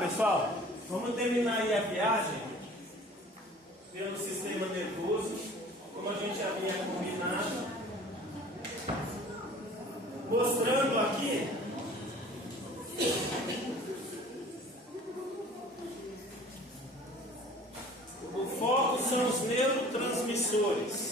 pessoal, vamos terminar aí a viagem pelo sistema nervoso, como a gente havia combinado, mostrando aqui o foco são os neurotransmissores.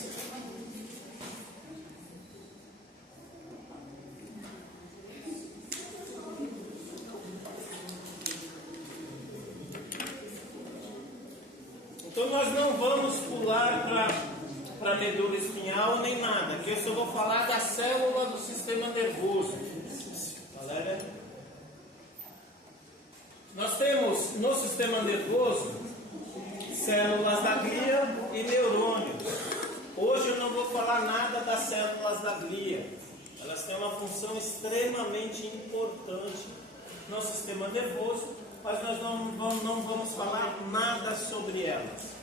Então nós não vamos pular para a medula espinhal nem nada, aqui eu só vou falar da célula do sistema nervoso. Galera, nós temos no sistema nervoso células da glia e neurônios. Hoje eu não vou falar nada das células da glia, elas têm uma função extremamente importante no sistema nervoso, mas nós não vamos falar nada sobre elas.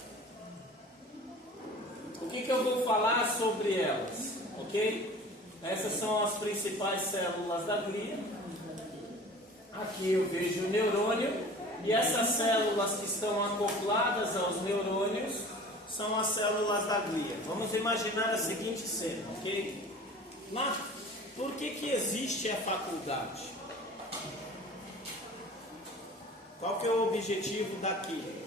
O que eu vou falar sobre elas? Ok? Essas são as principais células da glia. Aqui eu vejo o neurônio. E essas células que estão acopladas aos neurônios são as células da glia. Vamos imaginar a seguinte cena, ok? Mas por que existe a faculdade? Qual que é o objetivo daqui?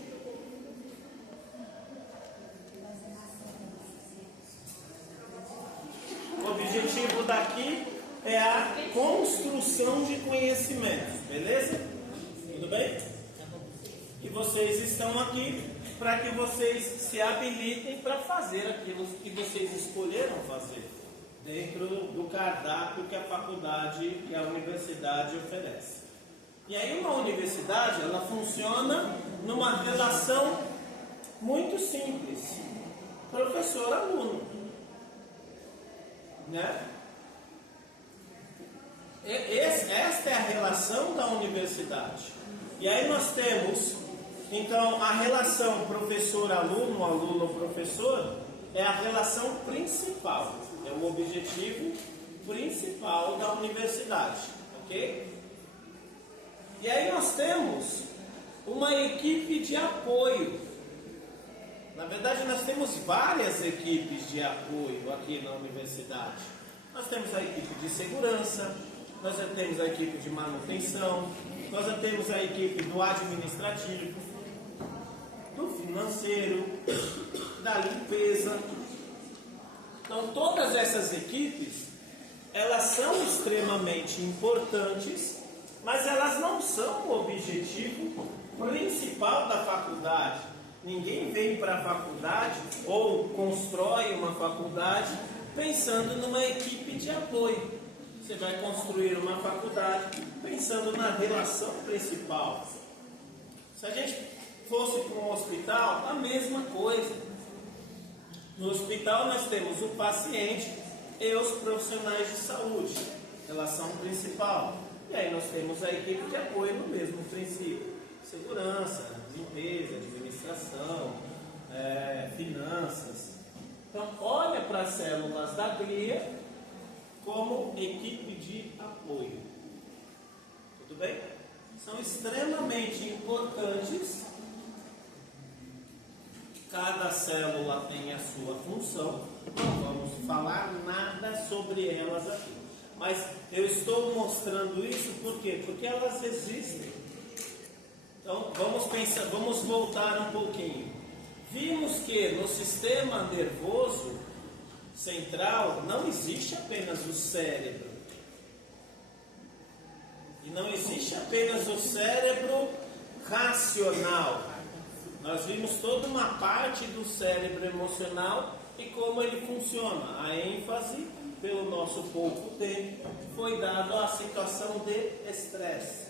O objetivo daqui é a construção de conhecimento, beleza? Tudo bem? E vocês estão aqui para que vocês se habilitem para fazer aquilo que vocês escolheram fazer dentro do cardápio que a faculdade e a universidade oferece. E aí uma universidade, ela funciona numa relação muito simples, professor-aluno, né? Esta é a relação da universidade. E aí nós temos, então, a relação professor-aluno, aluno-professor, é a relação principal, é o objetivo principal da universidade, ok? E aí nós temos uma equipe de apoio. Na verdade, nós temos várias equipes de apoio aqui na universidade. Nós temos a equipe de segurança, nós já temos a equipe de manutenção, nós já temos a equipe do administrativo, do financeiro, da limpeza. Então todas essas equipes, elas são extremamente importantes, mas elas não são o objetivo principal da faculdade. Ninguém vem para a faculdade ou constrói uma faculdade pensando numa equipe de apoio. Você vai construir uma faculdade pensando na relação principal. Se a gente fosse para um hospital, a mesma coisa. No hospital nós temos o paciente e os profissionais de saúde, relação principal. E aí nós temos a equipe de apoio no mesmo princípio. Segurança, limpeza, administração, finanças. Então olha para as células da glia como equipe de apoio. Tudo bem? São extremamente importantes. Cada célula tem a sua função. Não vamos falar nada sobre elas aqui. Mas eu estou mostrando isso por quê? Porque elas existem. Então vamos voltar um pouquinho. Vimos que no sistema nervoso central não existe apenas o cérebro. E não existe apenas o cérebro racional. Nós vimos toda uma parte do cérebro emocional e como ele funciona. A ênfase, pelo nosso pouco tempo, foi dado à situação de estresse.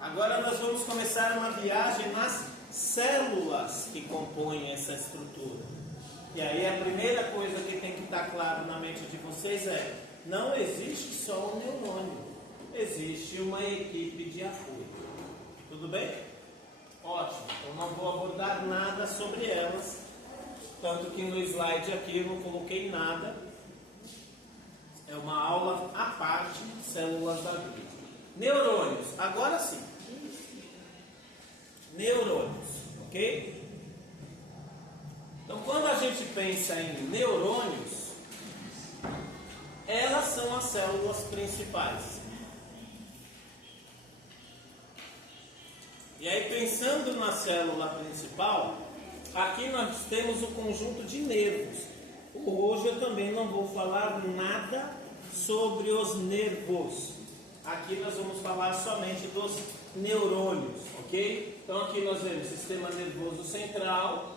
Agora nós vamos começar uma viagem nas células que compõem essa estrutura. E aí a primeira coisa que tem que estar claro na mente de vocês é: não existe só um neurônio, existe uma equipe de apoio. Tudo bem? Ótimo, então não vou abordar nada sobre elas, tanto que no slide aqui eu não coloquei nada. É uma aula à parte, células da glia. Neurônios, agora sim. Neurônios, ok? Então, quando a gente pensa em neurônios, elas são as células principais. E aí, pensando na célula principal, aqui nós temos o conjunto de nervos. Hoje eu também não vou falar nada sobre os nervos. Aqui nós vamos falar somente dos neurônios, ok? Então aqui nós vemos sistema nervoso central,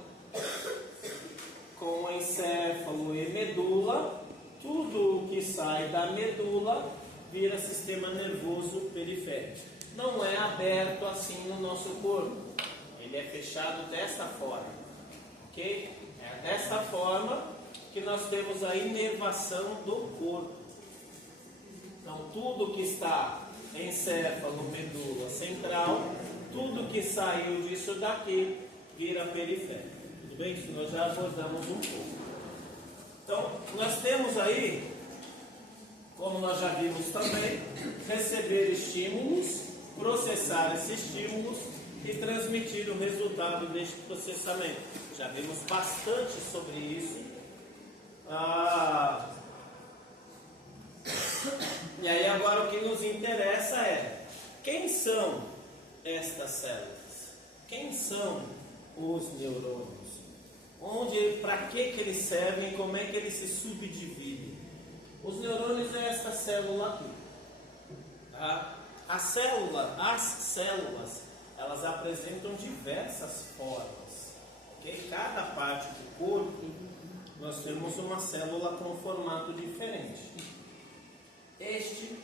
com encéfalo e medula. Tudo o que sai da medula vira sistema nervoso periférico. Não é aberto assim no nosso corpo. Ele é fechado desta forma, ok? É desta forma que nós temos a inervação do corpo. Então, tudo que está encéfalo, medula, central, tudo que saiu disso daqui vira periférico. Tudo bem? Isso nós já abordamos um pouco. Então, nós temos aí, como nós já vimos também, receber estímulos, processar esses estímulos e transmitir o resultado deste processamento. Já vimos bastante sobre isso. E aí agora o que nos interessa é quem são estas células? Quem são os neurônios? Para que eles servem? Como é que eles se subdividem? Os neurônios é esta célula aqui. Tá? As células, elas apresentam diversas formas. Okay? Cada parte do corpo, nós temos uma célula com formato diferente. Este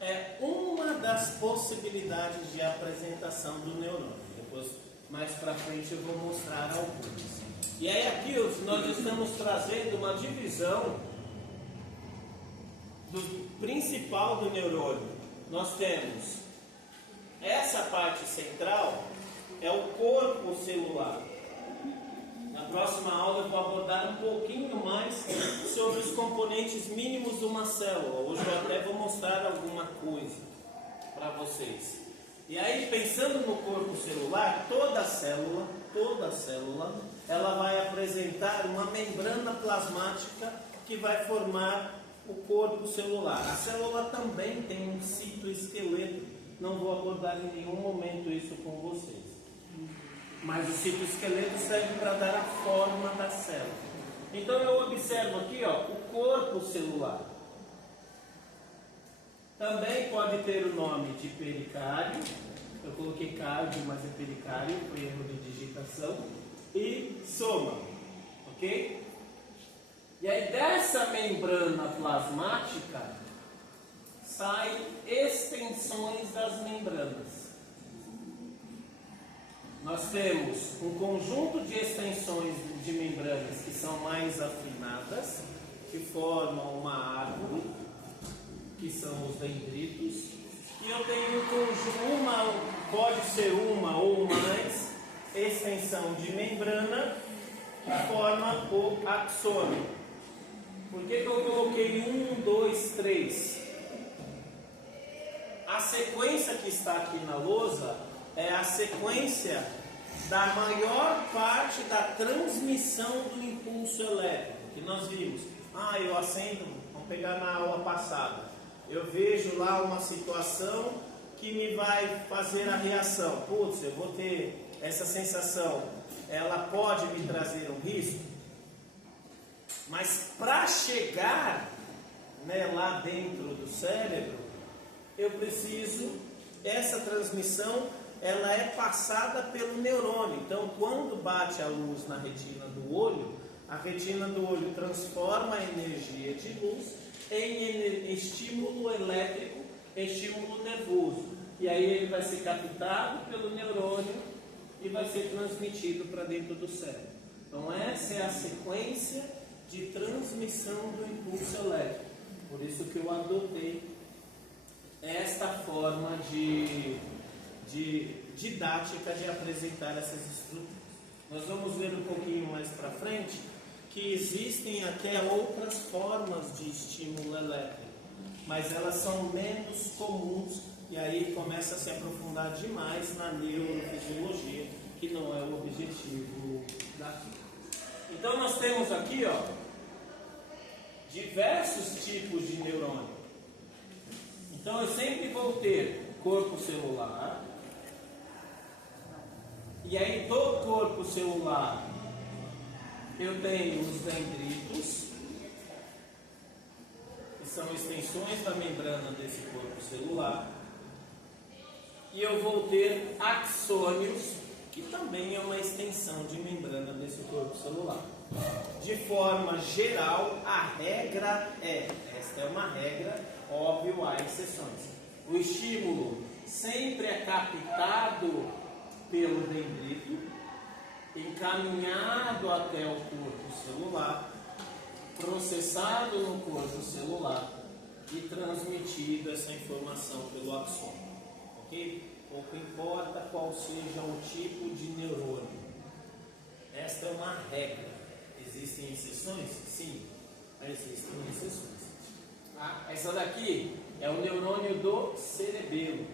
é uma das possibilidades de apresentação do neurônio. Depois, mais para frente, eu vou mostrar algumas. E aí aqui nós estamos trazendo uma divisão do principal do neurônio. Nós temos essa parte central, é o corpo celular. Na próxima aula eu vou abordar um pouquinho mais sobre os componentes mínimos de uma célula. Hoje eu até vou mostrar alguma coisa para vocês. E aí, pensando no corpo celular, toda célula, ela vai apresentar uma membrana plasmática que vai formar o corpo celular. A célula também tem um citoesqueleto. Não vou abordar em nenhum momento isso com vocês. Mas o citoesqueleto serve para dar a forma da célula. Então eu observo aqui, o corpo celular. Também pode ter o nome de pericárdio. Eu coloquei cardio, mas é pericárdio, por erro de digitação. E soma, ok? E aí dessa membrana plasmática saem extensões das membranas. Nós temos um conjunto de extensões de membranas que são mais afinadas, que formam uma árvore, que são os dendritos. E eu tenho pode ser uma ou mais extensão de membrana que forma o axônio. Por que eu coloquei 1, 2, 3? A sequência que está aqui na lousa é a sequência da maior parte da transmissão do impulso elétrico, que nós vimos. Eu acendo, vamos pegar na aula passada. Eu vejo lá uma situação que me vai fazer a reação. Putz, eu vou ter essa sensação. Ela pode me trazer um risco? Mas para chegar lá dentro do cérebro, eu preciso, essa transmissão, ela é passada pelo neurônio. Então, quando bate a luz na retina do olho, a retina do olho transforma a energia de luz em estímulo elétrico, estímulo nervoso. E aí ele vai ser captado pelo neurônio e vai ser transmitido para dentro do cérebro. Então essa é a sequência de transmissão do impulso elétrico. Por isso que eu adotei esta forma de didática de apresentar essas estruturas. Nós vamos ver um pouquinho mais para frente que existem até outras formas de estímulo elétrico, mas elas são menos comuns e e aí começa a se aprofundar demais na neurofisiologia, que não é o objetivo daqui. Então nós temos aqui, ó, diversos tipos de neurônio. Então eu sempre vou ter corpo celular, e aí do corpo celular eu tenho os dendritos, que são extensões da membrana desse corpo celular, e eu vou ter axônios, que também é uma extensão de membrana desse corpo celular. De forma geral, a regra esta é uma regra, óbvio, há exceções. O estímulo sempre é captado pelo dendrito, encaminhado até o corpo celular, processado no corpo celular e transmitido essa informação pelo axônio. Ok? Pouco importa qual seja o tipo de neurônio. Esta é uma regra. Existem exceções? Sim, existem exceções. Essa daqui é o neurônio do cerebelo.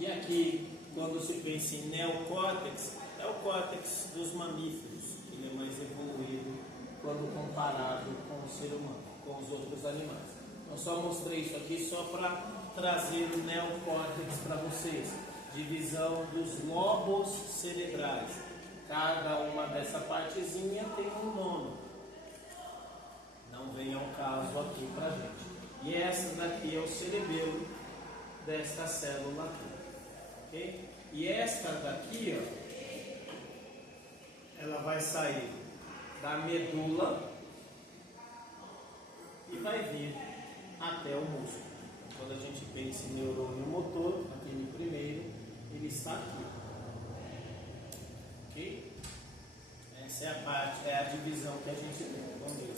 E aqui, quando se pensa em neocórtex, é o córtex dos mamíferos. Ele é mais evoluído quando comparado com o ser humano, com os outros animais. Eu só mostrei isso aqui só para trazer o neocórtex para vocês. Divisão dos lobos cerebrais. Cada uma dessa partezinha tem um nome. Não vem ao caso aqui para gente. E essa daqui é o cerebelo desta célula aqui. Ok? E esta daqui, ó, ela vai sair da medula e vai vir até o músculo. Quando a gente pensa em neurônio motor, aqui no primeiro, ele está aqui. Ok? Essa é a parte, é a divisão que a gente tem. Vamos ver.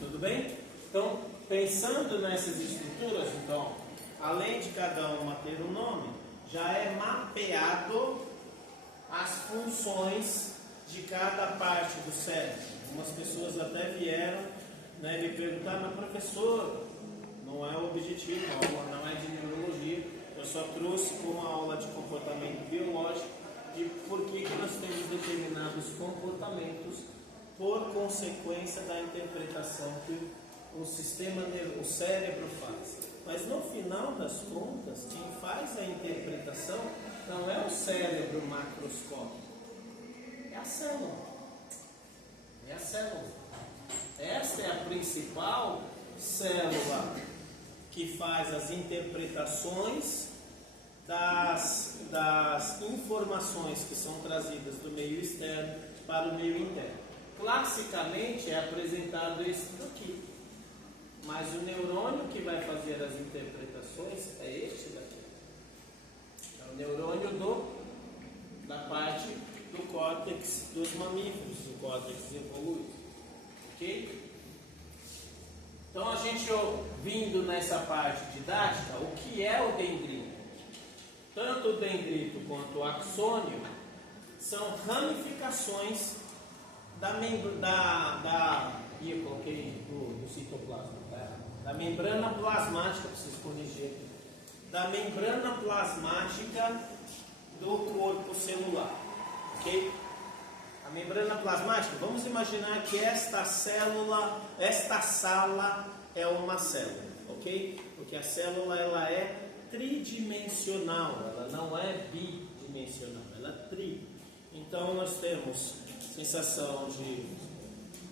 Tudo bem? Então, pensando nessas estruturas, então, além de cada uma ter um nome, já é mapeado as funções de cada parte do cérebro. Algumas pessoas até vieram, né, me perguntar, mas professor, não é o objetivo, a aula não é de neurologia, eu só trouxe como aula de comportamento biológico de por que nós temos determinados comportamentos por consequência da interpretação que o cérebro faz. Mas no final das contas, quem faz a interpretação não é o cérebro macroscópico, é a célula. É a célula. Esta é a principal célula que faz as interpretações das informações que são trazidas do meio externo para o meio interno. Classicamente é apresentado esse daqui, mas o neurônio que vai fazer as interpretações é este daqui. É o neurônio da parte do córtex dos mamíferos, do córtex evoluído. Ok? Então a gente vindo nessa parte didática, o que é o dendrito? Tanto o dendrito quanto o axônio são ramificações eu coloquei do citoplasma, da membrana plasmática, preciso corrigir aqui, da membrana plasmática do corpo celular, ok? A membrana plasmática, vamos imaginar que esta sala é uma célula, ok? Porque a célula ela é tridimensional, ela não é bidimensional, ela é tri. Então nós temos sensação de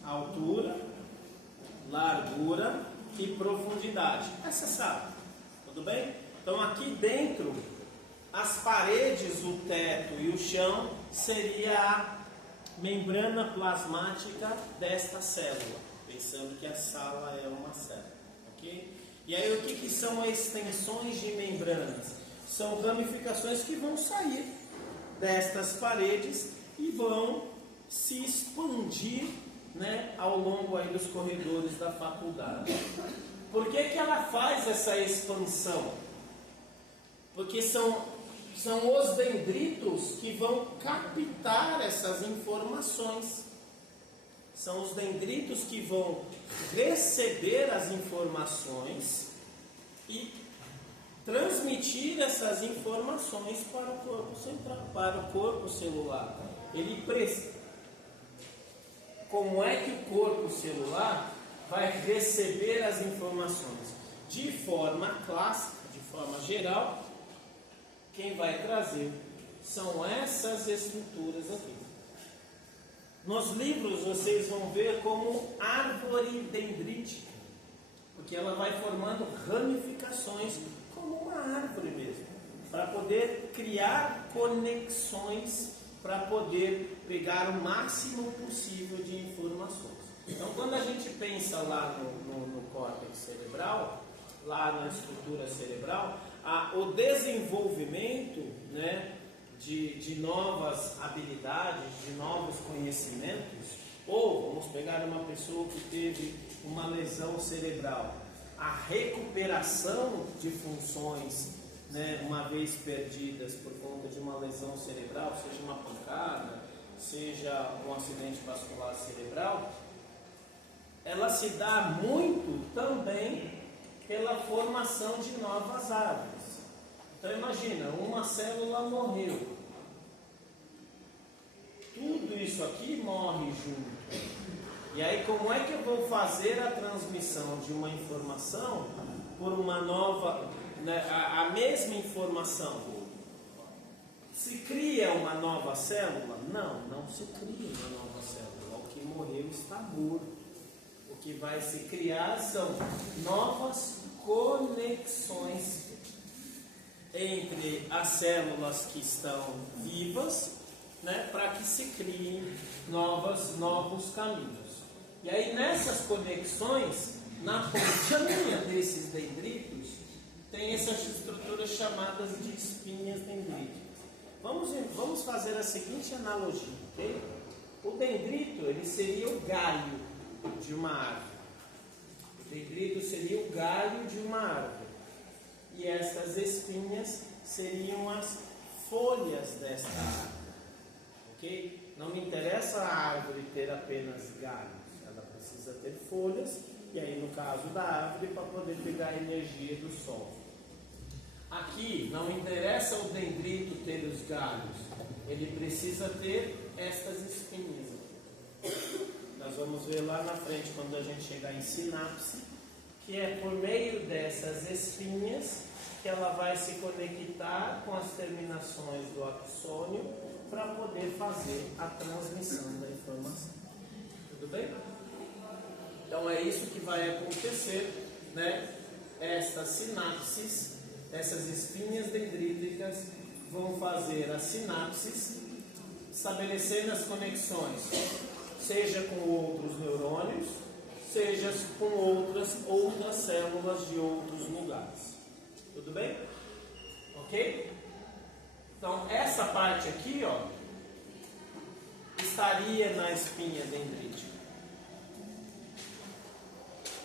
altura, largura e profundidade. Essa sabe, tudo bem? Então aqui dentro, as paredes, o teto e o chão seria a membrana plasmática desta célula, pensando que a sala é uma célula, ok? E aí o que são extensões de membranas? São ramificações que vão sair destas paredes e vão se expandir, né, ao longo aí dos corredores da faculdade. Por que ela faz essa expansão? Porque são os dendritos que vão captar essas informações. São os dendritos que vão receber as informações e transmitir essas informações para o corpo central, para o corpo celular. Como é que o corpo celular vai receber as informações? De forma clássica, de forma geral, quem vai trazer são essas estruturas aqui. Nos livros vocês vão ver como árvore dendrítica, porque ela vai formando ramificações como uma árvore mesmo, para poder criar conexões, para poder pegar o máximo possível de informações. Então, quando a gente pensa lá no córtex cerebral, lá na estrutura cerebral, o desenvolvimento, né, de novas habilidades, de novos conhecimentos, ou vamos pegar uma pessoa que teve uma lesão cerebral, a recuperação de funções, né, uma vez perdidas por conta de uma lesão cerebral, seja uma pancada, seja um acidente vascular cerebral, ela se dá muito também pela formação de novas árvores. Então imagina, uma célula morreu, tudo isso aqui morre junto. E aí como é que eu vou fazer a transmissão de uma informação por uma nova, né, a mesma informação? Se cria uma nova célula? Não se cria uma nova célula. O que morreu está morto. O que vai se criar são novas conexões entre as células que estão vivas, né, para que se criem novos caminhos. E aí nessas conexões, na pontinha desses dendritos, tem essas estruturas chamadas de espinhas dendríticas. Vamos fazer a seguinte analogia, ok? O dendrito, ele seria o galho de uma árvore. O dendrito seria o galho de uma árvore. E essas espinhas seriam as folhas desta árvore. Ok? Não me interessa a árvore ter apenas galhos. Ela precisa ter folhas. E aí, no caso da árvore, para poder pegar a energia do sol. Aqui, não interessa o dendrito ter os galhos. Ele precisa ter estas espinhas aqui. Nós vamos ver lá na frente, quando a gente chegar em sinapse, que é por meio dessas espinhas que ela vai se conectar com as terminações do axônio para poder fazer a transmissão da informação. Tudo bem? Então é isso que vai acontecer, né? Estas sinapses, essas espinhas dendríticas vão fazer as sinapses, estabelecendo as conexões, seja com outros neurônios, seja com outras células de outros lugares. Tudo bem? Ok? Então essa parte aqui, ó, estaria na espinha dendrítica.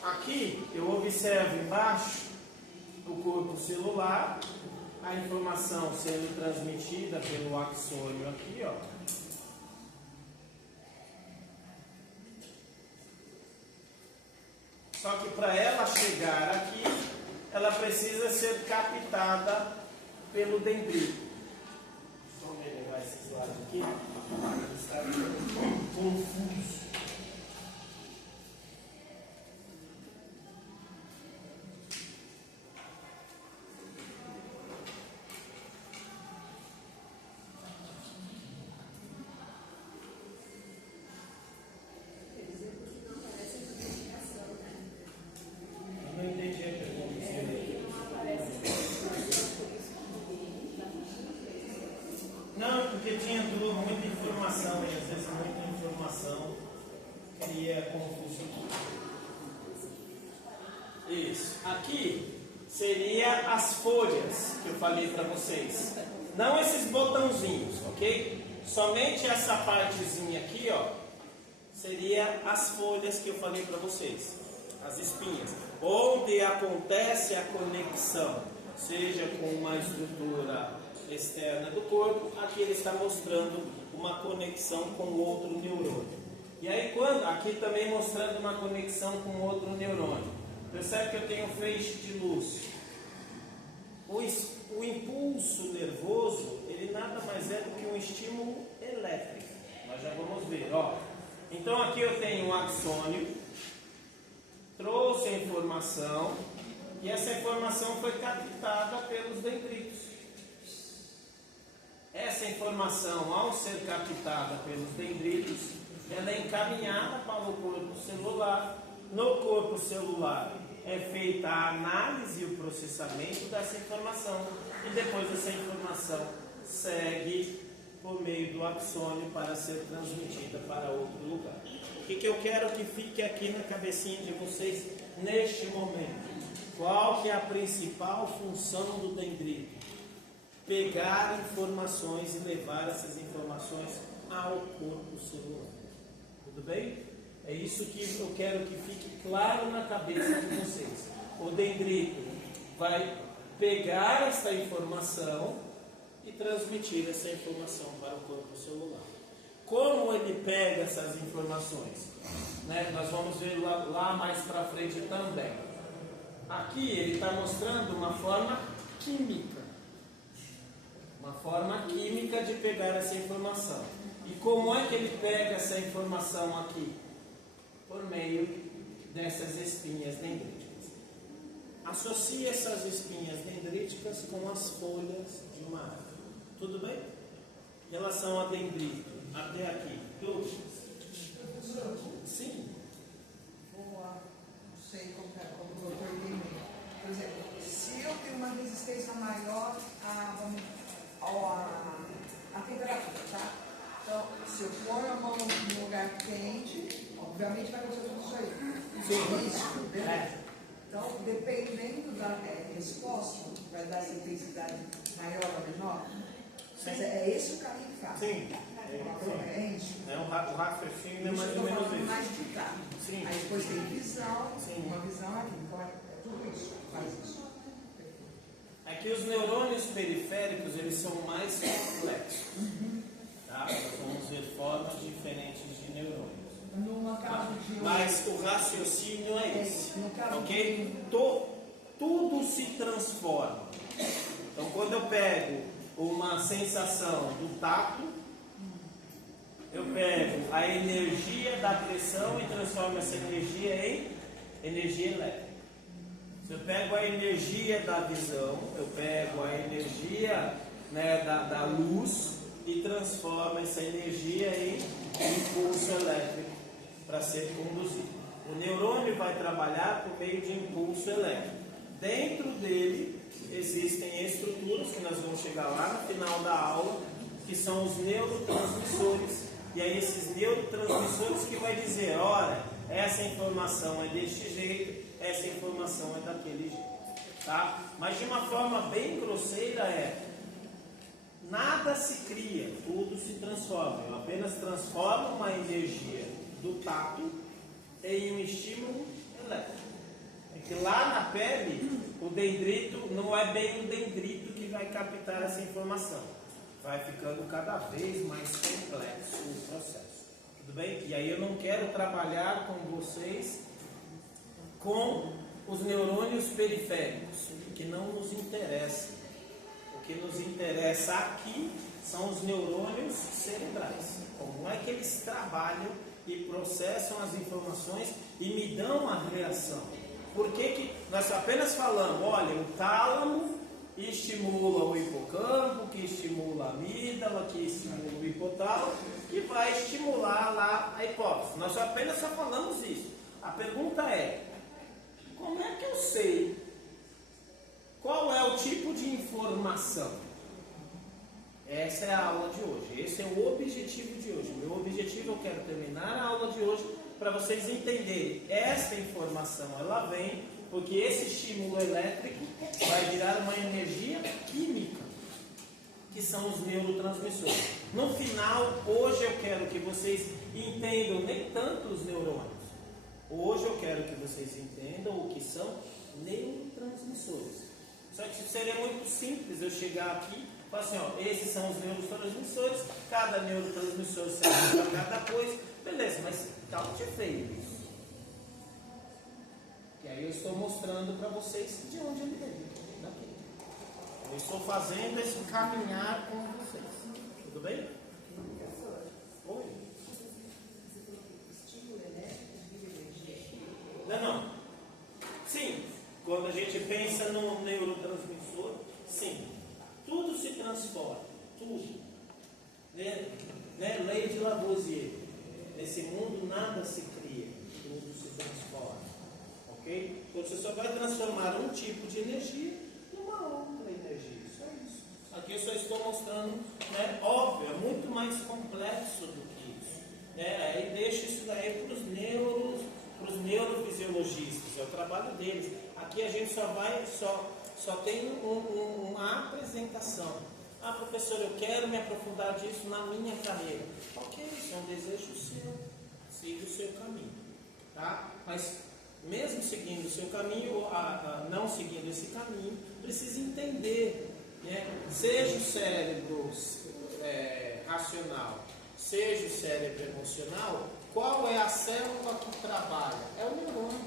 Aqui eu observo embaixo o corpo celular, a informação sendo transmitida pelo axônio aqui, ó. Só que para ela chegar aqui, ela precisa ser captada pelo dendrito. Vamos levar esse lado aqui. Está confuso. Não, porque tinha muita informação e às vezes muita informação cria confusão. Isso. Aqui seria as folhas que eu falei para vocês. Não esses botãozinhos, ok? Somente essa partezinha aqui, ó, seria as folhas que eu falei para vocês. As espinhas. Onde acontece a conexão, seja com uma estrutura externa do corpo, aqui ele está mostrando uma conexão com outro neurônio. E aí aqui também mostrando uma conexão com outro neurônio. Percebe que eu tenho feixe de luz. O impulso nervoso, ele nada mais é do que um estímulo elétrico. Nós já vamos ver, ó. Então aqui eu tenho um axônio, trouxe a informação, e essa informação foi captada pelos dendritos. Essa informação, ao ser captada pelos dendritos, ela é encaminhada para o corpo celular. No corpo celular é feita a análise e o processamento dessa informação, e depois essa informação segue por meio do axônio para ser transmitida para outro lugar. O que eu quero que fique aqui na cabecinha de vocês neste momento? Qual que é a principal função do dendrito? Pegar informações e levar essas informações ao corpo celular. Tudo bem? É isso que eu quero que fique claro na cabeça de vocês. O dendrito vai pegar essa informação e transmitir essa informação para o corpo celular. Como ele pega essas informações? Nós vamos ver lá mais para frente também. Aqui ele está mostrando uma forma química. Uma forma química de pegar essa informação. E como é que ele pega essa informação aqui? Por meio dessas espinhas dendríticas. Associe essas espinhas dendríticas com as folhas de uma árvore. Tudo bem? Em relação a dendrito, até aqui. Dúvidas? Sim. Não sei como o doutor entendeu. Por exemplo, se eu tenho uma resistência maior à temperatura, tá? Então, se eu pôr a mão num lugar quente, obviamente vai acontecer tudo isso aí. Sim. Isso, beleza? Então, dependendo da resposta, vai dar essa intensidade maior ou menor. Mas é esse o caminho que faz. Sim. É isso. O raciocínio é mais ou menos isso. Mais explicado. Sim. Aí depois tem visão, Sim. uma visão aqui. Então é tudo isso. Faz isso. É que os neurônios periféricos, eles são mais complexos. Tá? Nós vamos ver formas diferentes de neurônios. No caso de Mas o raciocínio é esse. no caso Ok? Tudo se transforma. Então, quando eu pego uma sensação do tato, eu pego a energia da pressão e transformo essa energia em energia elétrica. Se eu pego a energia da visão, eu pego a energia da luz e transformo essa energia em impulso elétrico para ser conduzido. O neurônio vai trabalhar por meio de impulso elétrico. Dentro dele existem estruturas que nós vamos chegar lá no final da aula, que são os neurotransmissores. E aí esses neurotransmissores que vai dizer, olha, essa informação é deste jeito, essa informação é daquele jeito, tá? Mas de uma forma bem grosseira nada se cria, tudo se transforma. Eu apenas transformo uma energia do tato em um estímulo elétrico. É que lá na pele, o dendrito não é bem o dendrito que vai captar essa informação. Vai ficando cada vez mais complexo o processo. Tudo bem? E aí eu não quero trabalhar com vocês com os neurônios periféricos, que não nos interessa. O que nos interessa aqui são os neurônios cerebrais. Como é que eles trabalham e processam as informações e me dão a reação. Por que nós apenas falamos, olha, o tálamo estimula o hipocampo, que estimula a amígdala, que estimula o hipotálamo, que vai estimular lá a hipófise. Nós apenas só falamos isso. A pergunta é, como é que eu sei qual é o tipo de informação? Essa é a aula de hoje, esse é o objetivo de hoje. O meu objetivo, eu quero terminar a aula de hoje para vocês entenderem. Essa informação, ela vem porque esse estímulo elétrico vai virar uma energia química, que são os neurotransmissores. No final, hoje eu quero que vocês entendam nem tanto os neurônios. Hoje eu quero que vocês entendam o que são neurotransmissores. Só que seria muito simples eu chegar aqui e falar assim, ó, esses são os neurotransmissores, cada neurotransmissor serve para cada coisa, beleza, mas tá onde veio isso? E aí eu estou mostrando para vocês de onde ele veio, daqui. Eu estou fazendo esse caminhar com vocês. Tudo bem? Oi? Estímulo elétrico de energia. Não. Sim, quando a gente pensa no neurotransmissor, sim, tudo se transforma, tudo. Né? Lei de Lavoisier. Nesse mundo nada se cria, tudo se transforma. Ok? Então você só vai transformar um tipo de energia numa outra energia. Só isso. Aqui eu só estou mostrando, né? Óbvio, é muito mais complexo do que isso. Né? Aí deixa isso daí para os neurofisiologistas, é o trabalho deles. Aqui a gente só tem uma apresentação. Ah, professor, eu quero me aprofundar disso na minha carreira. Ok, isso é um desejo seu. Siga o seu caminho. Tá? Mas mesmo seguindo o seu caminho, não seguindo esse caminho, precisa entender, né? Seja o cérebro racional, seja o cérebro emocional, qual é a célula que trabalha? É o neurônio.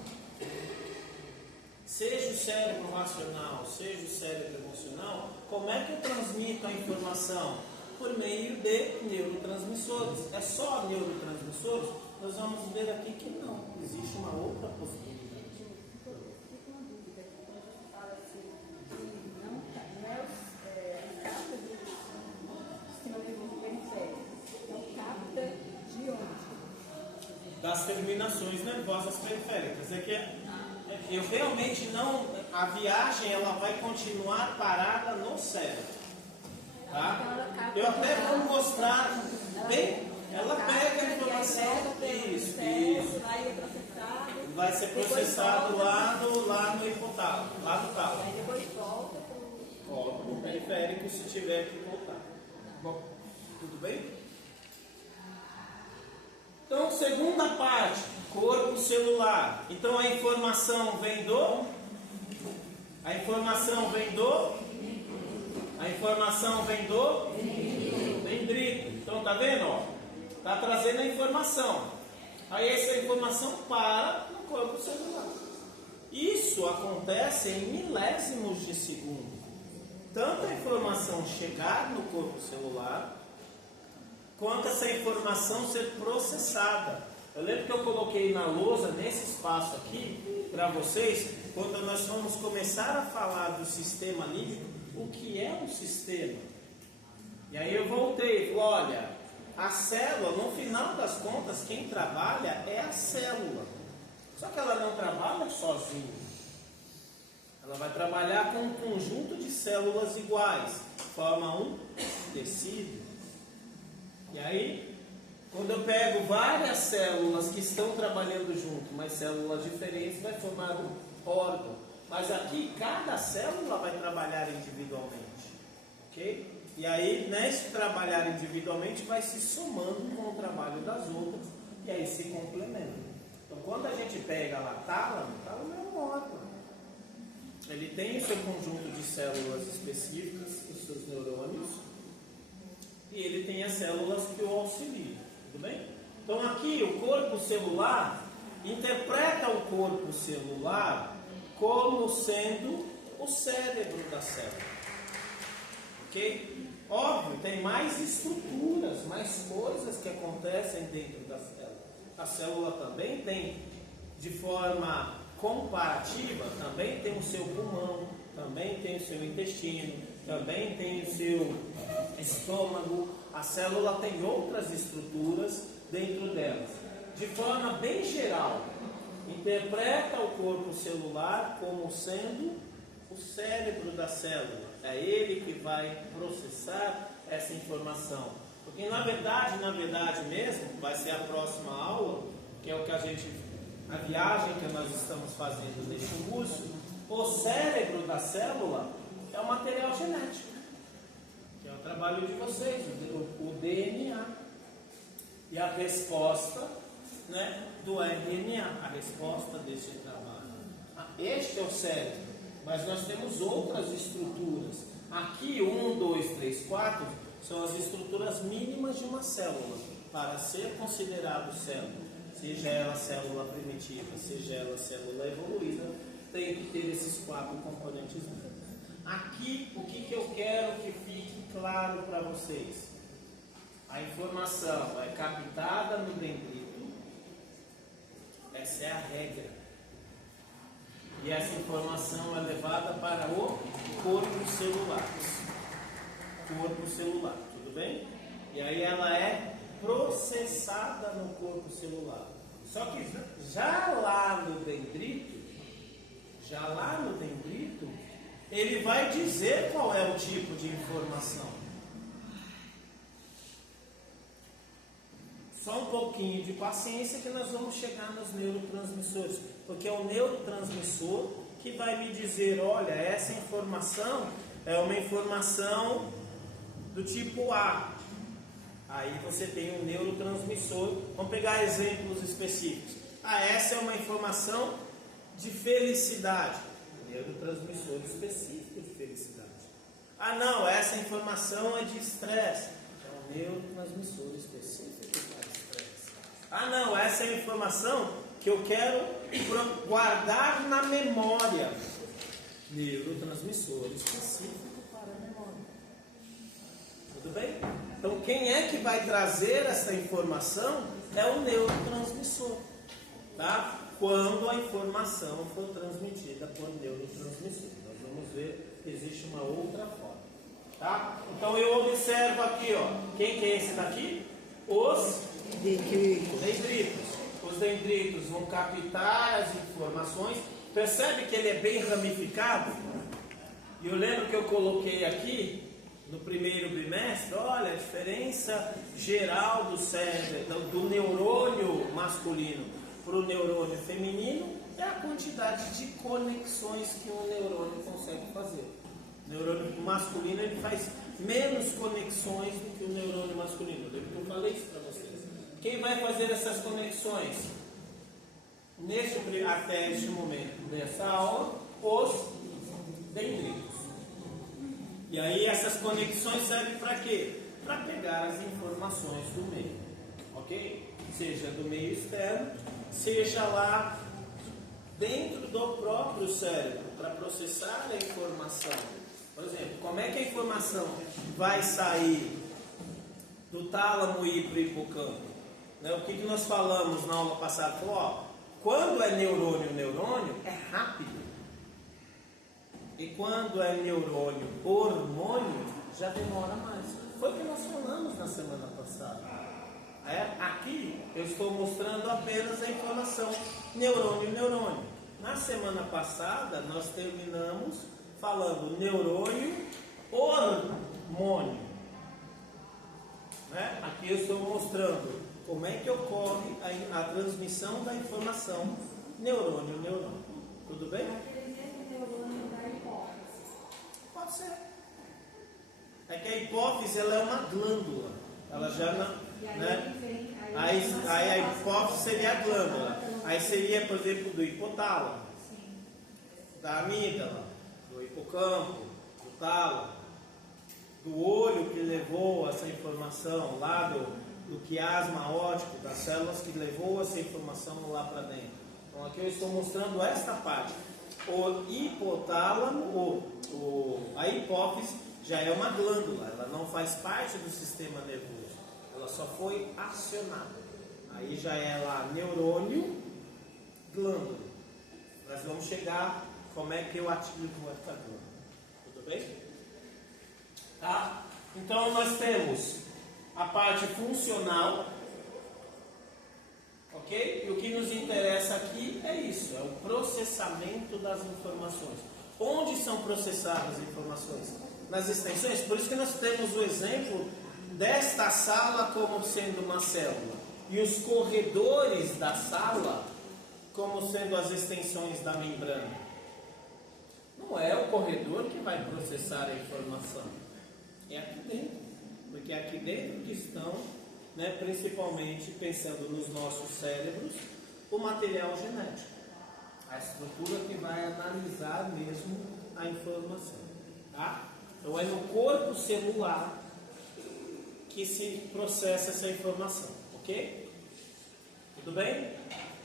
Seja o cérebro racional, seja o cérebro emocional, como é que eu transmito a informação? Por meio de neurotransmissores. É só neurotransmissores? Nós vamos ver aqui que não. Existe uma outra possibilidade. Fica uma dúvida aqui, quando você fala assim, que não capta do sistema nervoso periférico, então capta de onde? Das terminações nervosas periféricas. É que eu realmente não. A viagem ela vai continuar parada no cérebro. Tá? Eu até vou mostrar bem. Ela pega a informação. Isso. Vai ser processado lá no hipotálamo, lá no tálamo. Aí depois volta Volta no periférico se tiver que voltar. Bom, tudo bem? Então, segunda parte, corpo celular. Então a informação vem do dendrito. Então tá vendo, ó? Tá trazendo a informação. Aí essa informação para no corpo celular. Isso acontece em milésimos de segundo. Tanto a informação chegar no corpo celular, quanto essa informação ser processada. Eu lembro que eu coloquei na lousa, nesse espaço aqui, para vocês, quando nós vamos começar a falar do sistema límbico, o que é um sistema. E aí eu voltei e falei, olha, a célula, no final das contas, quem trabalha é a célula. Só que ela não trabalha sozinha. Ela vai trabalhar com um conjunto de células iguais, forma um tecido. E aí, quando eu pego várias células que estão trabalhando junto, mas células diferentes, vai formar um órgão. Mas aqui, cada célula vai trabalhar individualmente. Ok? E aí, nesse trabalhar individualmente, vai se somando com o trabalho das outras, e aí se complementa. Então, quando a gente pega lá tálamo é um órgão. Ele tem o seu conjunto de células específicas, os seus neurônios, e ele tem as células que o auxiliam. Tudo bem? Então, aqui, o corpo celular interpreta o corpo celular como sendo o cérebro da célula. Ok? Óbvio, tem mais estruturas, mais coisas que acontecem dentro da célula. A célula também tem, de forma comparativa, também tem o seu pulmão, também tem o seu intestino, também tem o seu estômago. A célula tem outras estruturas dentro delas. De forma bem geral, interpreta o corpo celular como sendo o cérebro da célula. É ele que vai processar essa informação. Porque na verdade mesmo, vai ser a próxima aula, que é o que a viagem que nós estamos fazendo neste curso, o cérebro da célula é o material genético, que é o trabalho de vocês, o DNA. E a resposta, né, do RNA, a resposta desse trabalho. Este é o cérebro. Mas nós temos outras estruturas. Aqui, 1, 2, 3, 4 são as estruturas mínimas de uma célula. Para ser considerado célula, seja ela célula primitiva, seja ela célula evoluída, tem que ter esses 4 componentes. Aqui, o que eu quero que fique claro para vocês? A informação é captada no dendrito, essa é a regra. E essa informação é levada para o corpo celular. Corpo celular, tudo bem? E aí ela é processada no corpo celular. Só que já lá no dendrito, ele vai dizer qual é o tipo de informação. Só um pouquinho de paciência que nós vamos chegar nos neurotransmissores, porque é o neurotransmissor que vai me dizer, olha, essa informação é uma informação do tipo A. Aí você tem um neurotransmissor. Vamos pegar exemplos específicos. Essa é uma informação de felicidade. Neurotransmissor específico de felicidade. Não, essa informação é de estresse. É um neurotransmissor específico para estresse. Não, essa é a informação que eu quero guardar na memória. Neurotransmissor específico para a memória. Tudo bem? Então, quem é que vai trazer essa informação é o neurotransmissor, tá? Quando a informação for transmitida por neurotransmissor. Nós vamos ver que existe uma outra forma, tá? Então, eu observo aqui, ó, quem que é esse daqui? Os dendritos. Os dendritos vão captar as informações. Percebe que ele é bem ramificado? E eu lembro que eu coloquei aqui no primeiro bimestre, olha, a diferença geral do cérebro, do neurônio masculino para o neurônio feminino é a quantidade de conexões que um neurônio consegue fazer. O neurônio masculino ele faz menos conexões do que o neurônio masculino. Lembra que eu falei isso para vocês? Quem vai fazer essas conexões até este momento dessa aula? Os dendritos. E aí essas conexões servem para quê? Para pegar as informações do meio, ok? Seja do meio externo, seja lá dentro do próprio cérebro, para processar a informação. Por exemplo, como é que a informação vai sair do tálamo e ir para o hipocampo? O que nós falamos na aula passada? Quando é neurônio é rápido. E quando é neurônio hormônio, já demora mais. Foi o que nós falamos na semana passada. Aqui eu estou mostrando apenas a informação neurônio. Na semana passada nós terminamos falando neurônio hormônio. Aqui eu estou mostrando como é que ocorre a transmissão da informação neurônio. Tudo bem? Pode ser. É que a hipófise ela é uma glândula. Ela já não. Aí a hipófise seria a glândula. Aí seria, por exemplo, do hipotálamo, da amígdala, do hipocampo, do tálamo, do olho que levou essa informação lá do quiasma óptico, das células que levou essa informação lá para dentro. Então aqui eu estou mostrando esta parte. O hipotálamo, a hipófise já é uma glândula, ela não faz parte do sistema nervoso, ela só foi acionada. Aí já é lá neurônio, glândula. Nós vamos chegar como é que eu ativo essa glândula. Tudo bem? Tá? Então nós temos a parte funcional, ok? E o que nos interessa aqui é isso, é o processamento das informações. Onde são processadas as informações? Nas extensões. Por isso que nós temos o exemplo desta sala como sendo uma célula e os corredores da sala como sendo as extensões da membrana. Não é o corredor que vai processar a informação, é aqui dentro, porque é aqui dentro que estão, principalmente pensando nos nossos cérebros, o material genético, a estrutura que vai analisar mesmo a informação, tá? Então é no corpo celular que se processa essa informação, ok? Tudo bem?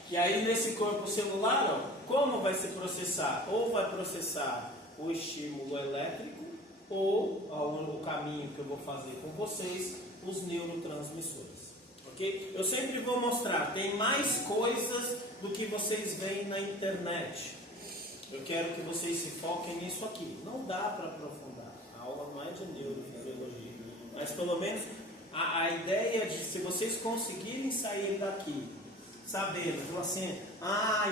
E aí nesse corpo celular, como vai se processar? Ou vai processar o estímulo elétrico ou o caminho que eu vou fazer com vocês, os neurotransmissores. Ok? Eu sempre vou mostrar, tem mais coisas do que vocês veem na internet. Eu quero que vocês se foquem nisso aqui. Não dá para aprofundar. A aula não é de neurofisiologia. Mas pelo menos a ideia de, se vocês conseguirem sair daqui sabendo, assim,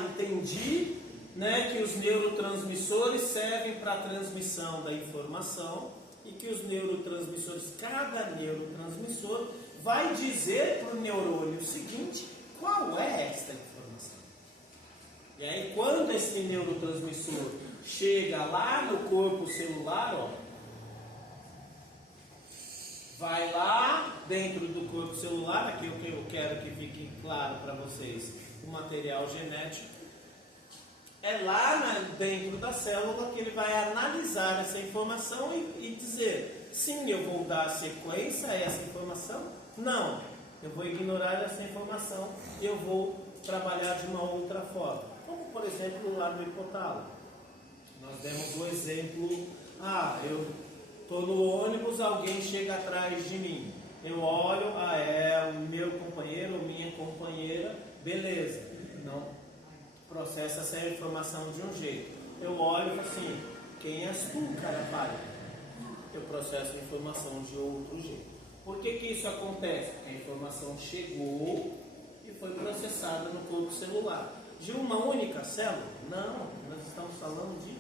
entendi, né, que os neurotransmissores servem para a transmissão da informação e que os neurotransmissores, cada neurotransmissor vai dizer para o neurônio o seguinte, qual é esta informação. E aí quando esse neurotransmissor chega lá no corpo celular, vai lá dentro do corpo celular, aqui o que eu quero que fique claro para vocês, o material genético, é lá dentro da célula que ele vai analisar essa informação e dizer, sim, eu vou dar sequência a essa informação, não, eu vou ignorar essa informação e eu vou trabalhar de uma outra forma. Como, por exemplo, lá no hipotálamo. Nós demos o exemplo, eu estou no ônibus, alguém chega atrás de mim. Eu olho, é o meu companheiro ou minha companheira, beleza. Não processa essa informação de um jeito. Eu olho e falo assim, quem és tu, cara pai? Eu processo a informação de outro jeito. Por que isso acontece? A informação chegou e foi processada no corpo celular. De uma única célula? Não, nós estamos falando de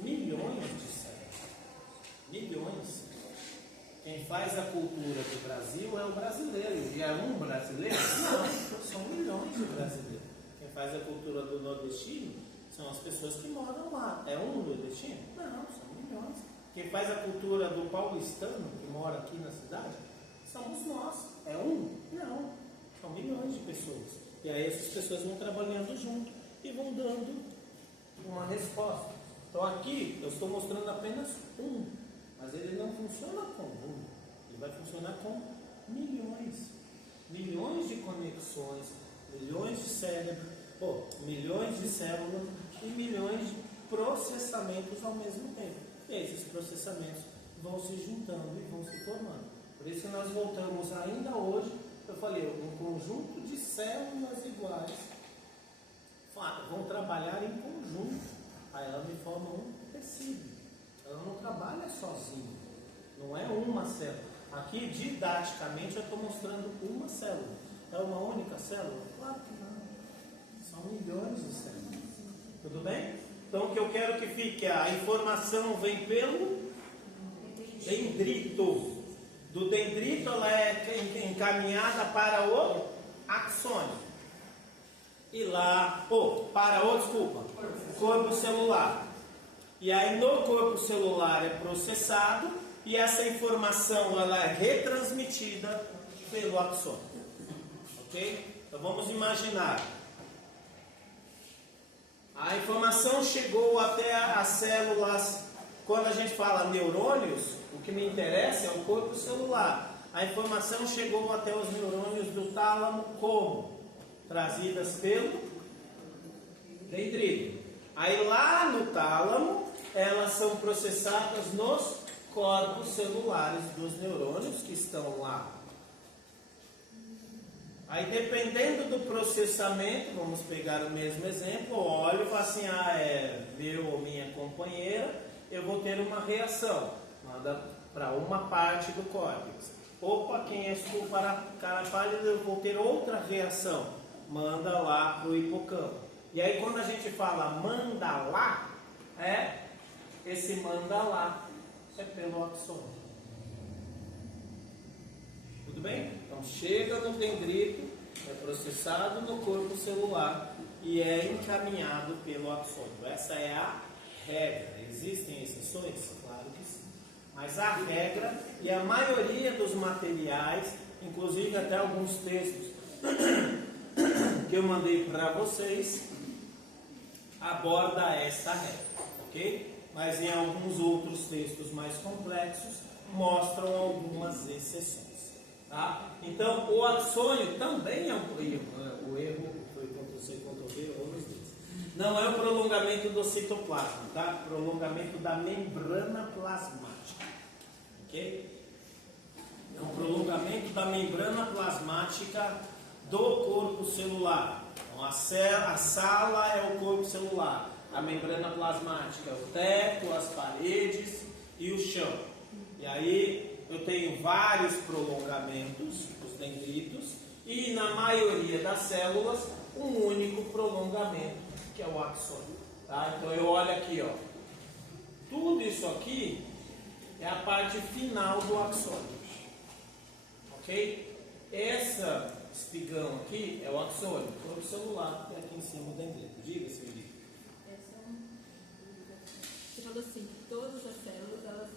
milhões de células. Milhões. Quem faz a cultura do Brasil é o brasileiro. E é um brasileiro? Não, são milhões de brasileiros. Quem faz a cultura do nordestino são as pessoas que moram lá. É um nordestino? Não, são milhões. Quem faz a cultura do paulistano, que mora aqui na cidade, somos nós. É um? Não, são milhões de pessoas. E aí essas pessoas vão trabalhando junto e vão dando uma resposta. Então aqui eu estou mostrando apenas um, mas ele não funciona com um, ele vai funcionar com milhões. Milhões de conexões, milhões de cérebros, milhões de células e milhões de processamentos ao mesmo tempo. E esses processamentos vão se juntando e vão se formando. Por isso que nós voltamos ainda hoje, eu falei, um conjunto de células iguais vão trabalhar em conjunto. Aí ela me forma um tecido. Ela não trabalha sozinha. Não é uma célula. Aqui, didaticamente, eu estou mostrando uma célula. É uma única célula? Claro que não. São milhões de células. Tudo bem? Então, o que eu quero que fique, a informação vem pelo dendrito. Do dendrito, ela é encaminhada para o axônio. E lá, corpo celular. E aí no corpo celular é processado e essa informação ela é retransmitida pelo axônio. Ok? Então vamos imaginar. A informação chegou até as células. Quando a gente fala neurônios, o que me interessa é o corpo celular. A informação chegou até os neurônios do tálamo como? Trazidas pelo dendrito. Aí lá no tálamo, elas são processadas nos corpos celulares dos neurônios que estão lá. Aí dependendo do processamento, vamos pegar o mesmo exemplo, eu olho e falo assim, é meu ou minha companheira, eu vou ter uma reação, manda para uma parte do córtex. Opa, quem é para cara pálida, eu vou ter outra reação, manda lá para o hipocampo. E aí quando a gente fala manda lá, esse manda lá é pelo axônio. Tudo bem? Então chega no dendrito, é processado no corpo celular e é encaminhado pelo axônio. Essa é a regra. Existem exceções? Claro que sim. Mas a regra e a maioria dos materiais, inclusive até alguns textos que eu mandei para vocês, aborda esta regra, ok? Mas em alguns outros textos mais complexos mostram algumas exceções, tá? Então o axônio também é o erro foi Ctrl+C, Ctrl+V, Não é o prolongamento do citoplasma, tá? Prolongamento da membrana plasmática. Ok? É um prolongamento da membrana plasmática do corpo celular. Então, a sala é o corpo celular, a membrana plasmática, o teto, as paredes e o chão. E aí eu tenho vários prolongamentos, os dendritos, e na maioria das células um único prolongamento, que é o axônio. Tá? Então eu olho aqui, ó. Tudo isso aqui é a parte final do axônio. Ok? Essa espigão aqui é o axônio, o corpo celular, que é aqui em cima o dendrito. Diga, Silvia. Você falou assim, todas as células elas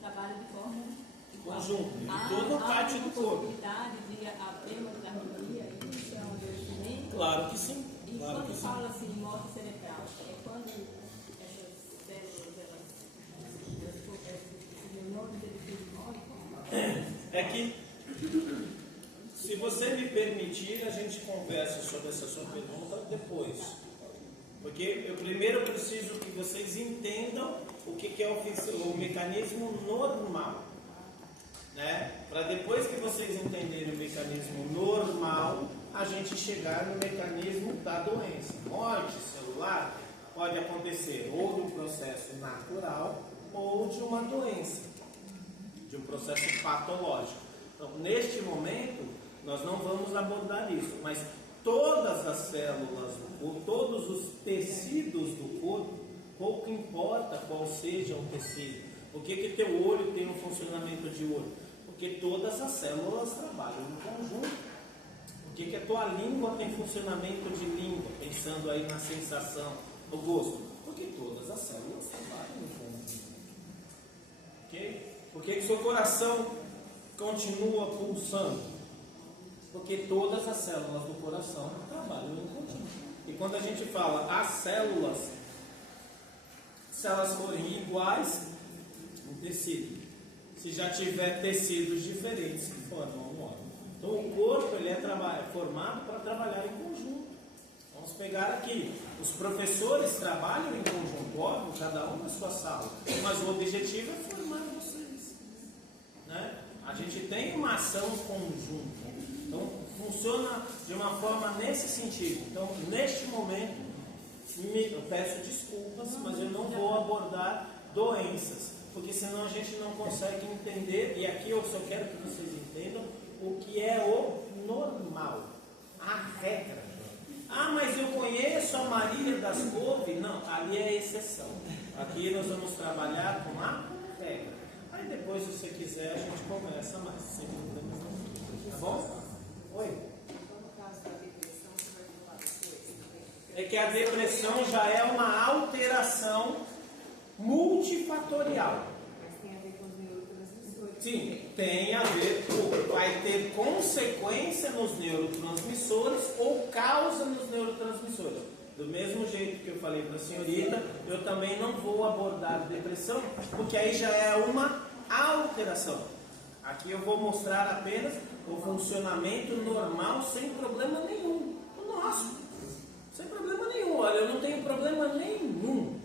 trabalham de forma Conjunto, de toda a parte do corpo. Possibilidade de haver uma desarmonia, isso é um adoecimento? Claro que sim. E Claro quando que sim. fala assim, morte cerebral, é quando essas células, o nome dele morre? É que, se você me permitir, a gente conversa sobre essa sua pergunta depois. Porque eu primeiro preciso que vocês entendam o que é o mecanismo normal. Né? Para depois que vocês entenderem o mecanismo normal, a gente chegar no mecanismo da doença. Morte celular pode acontecer ou de um processo natural ou de uma doença, de um processo patológico. Então, neste momento, nós não vamos abordar isso, mas todas as células do corpo, todos os tecidos do corpo, pouco importa qual seja o tecido. Por que teu olho tem um funcionamento de olho? Porque todas as células trabalham em conjunto. Por que a tua língua tem funcionamento de língua? Pensando aí na sensação, no gosto. Porque todas as células trabalham em conjunto. Ok? Por que o seu coração continua pulsando? Porque todas as células do coração trabalham em conjunto. E quando a gente fala as células, se elas forem iguais, um tecido. Se já tiver tecidos diferentes que formam um órgão. Então o corpo ele é formado para trabalhar em conjunto. Vamos pegar aqui. Os professores trabalham em conjunto, óbvio, cada um na sua sala. Mas o objetivo é formar vocês. Né? A gente tem uma ação conjunta. Então funciona de uma forma nesse sentido. Então neste momento eu peço desculpas, mas eu não vou abordar doenças. Porque senão a gente não consegue entender, e aqui eu só quero que vocês entendam o que é o normal, a regra. Ah, mas eu conheço a Maria das Couve. Não, ali é exceção. Aqui nós vamos trabalhar com a regra. Aí depois, se você quiser, a gente conversa mais, sem problema nenhum. Tá bom? Oi? É que a depressão já é uma alteração multifatorial. Mas tem a ver com os neurotransmissores. Sim, tem a ver, vai ter consequência nos neurotransmissores ou causa nos neurotransmissores. Do mesmo jeito que eu falei para a senhorita, eu também não vou abordar depressão, porque aí já é uma alteração. Aqui eu vou mostrar apenas o funcionamento normal sem problema nenhum. O nosso, sem problema nenhum. Olha, eu não tenho problema nenhum.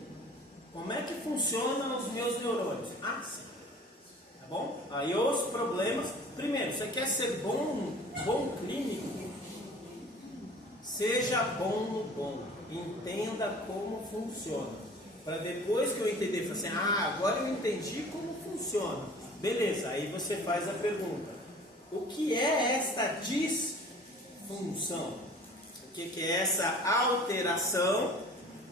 Como é que funcionam os meus neurônios? Assim. Tá bom? Aí os problemas. Primeiro, você quer ser bom clínico? Seja bom no bom. Entenda como funciona. Para depois que eu entender, falar assim, agora eu entendi como funciona. Beleza, aí você faz a pergunta. O que é esta disfunção? O que é essa alteração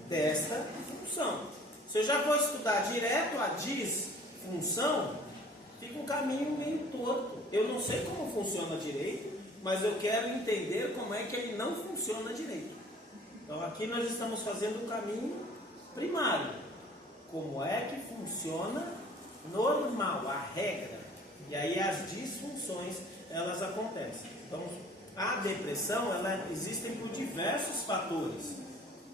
desta função? Se eu já vou estudar direto a disfunção, fica um caminho meio torto. Eu não sei como funciona direito, mas eu quero entender como é que ele não funciona direito. Então aqui nós estamos fazendo um caminho primário. Como é que funciona normal, a regra. E aí as disfunções, elas acontecem. Então a depressão, ela existe por diversos fatores.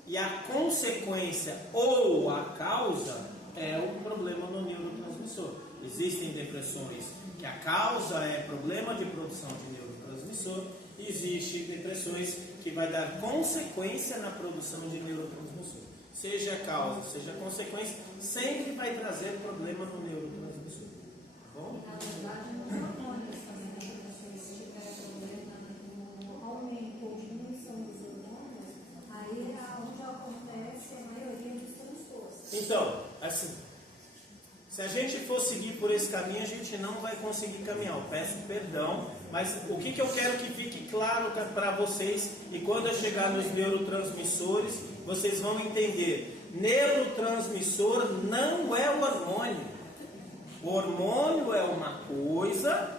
E a consequência ou a causa é o problema no neurotransmissor. Existem depressões que a causa é problema de produção de neurotransmissor. Existem depressões que vai dar consequência na produção de neurotransmissor. Seja causa, seja consequência, sempre vai trazer problema no neurotransmissor. Tá bom? Na verdade, nos hormônios também, se tiver problema no aumento ou diminuição dos hormônios, aí é onde acontece a maioria dos transtornos. Então, assim, se a gente for seguir por esse caminho, a gente não vai conseguir caminhar. Eu peço perdão, mas o que eu quero que fique claro para vocês, e quando eu chegar nos neurotransmissores, vocês vão entender. Neurotransmissor não é o hormônio. O hormônio é uma coisa,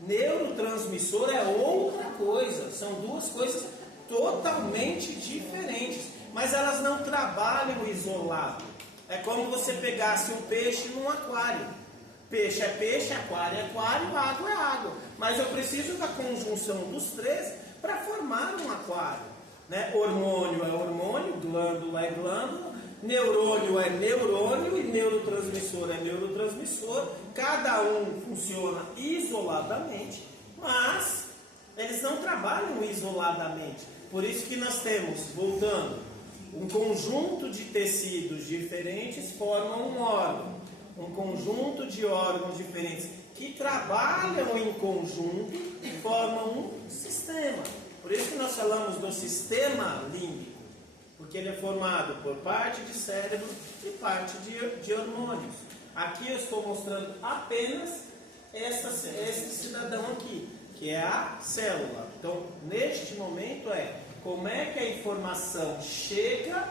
neurotransmissor é outra coisa. São duas coisas totalmente diferentes, mas elas não trabalham isolado. É como você pegasse um peixe num aquário. Peixe é peixe, aquário é aquário, água é água. Mas eu preciso da conjunção dos três para formar um aquário. Né? Hormônio é hormônio, glândula é glândula, neurônio é neurônio e neurotransmissor é neurotransmissor. Cada um funciona isoladamente, mas eles não trabalham isoladamente. Por isso que nós temos, voltando, um conjunto de tecidos diferentes formam um órgão. Um conjunto de órgãos diferentes que trabalham em conjunto formam um sistema. Por isso que nós falamos do sistema límbico, porque ele é formado por parte de cérebro e parte de hormônios. Aqui eu estou mostrando apenas esse cidadão aqui, que é a célula. Então, neste momento como é que a informação chega,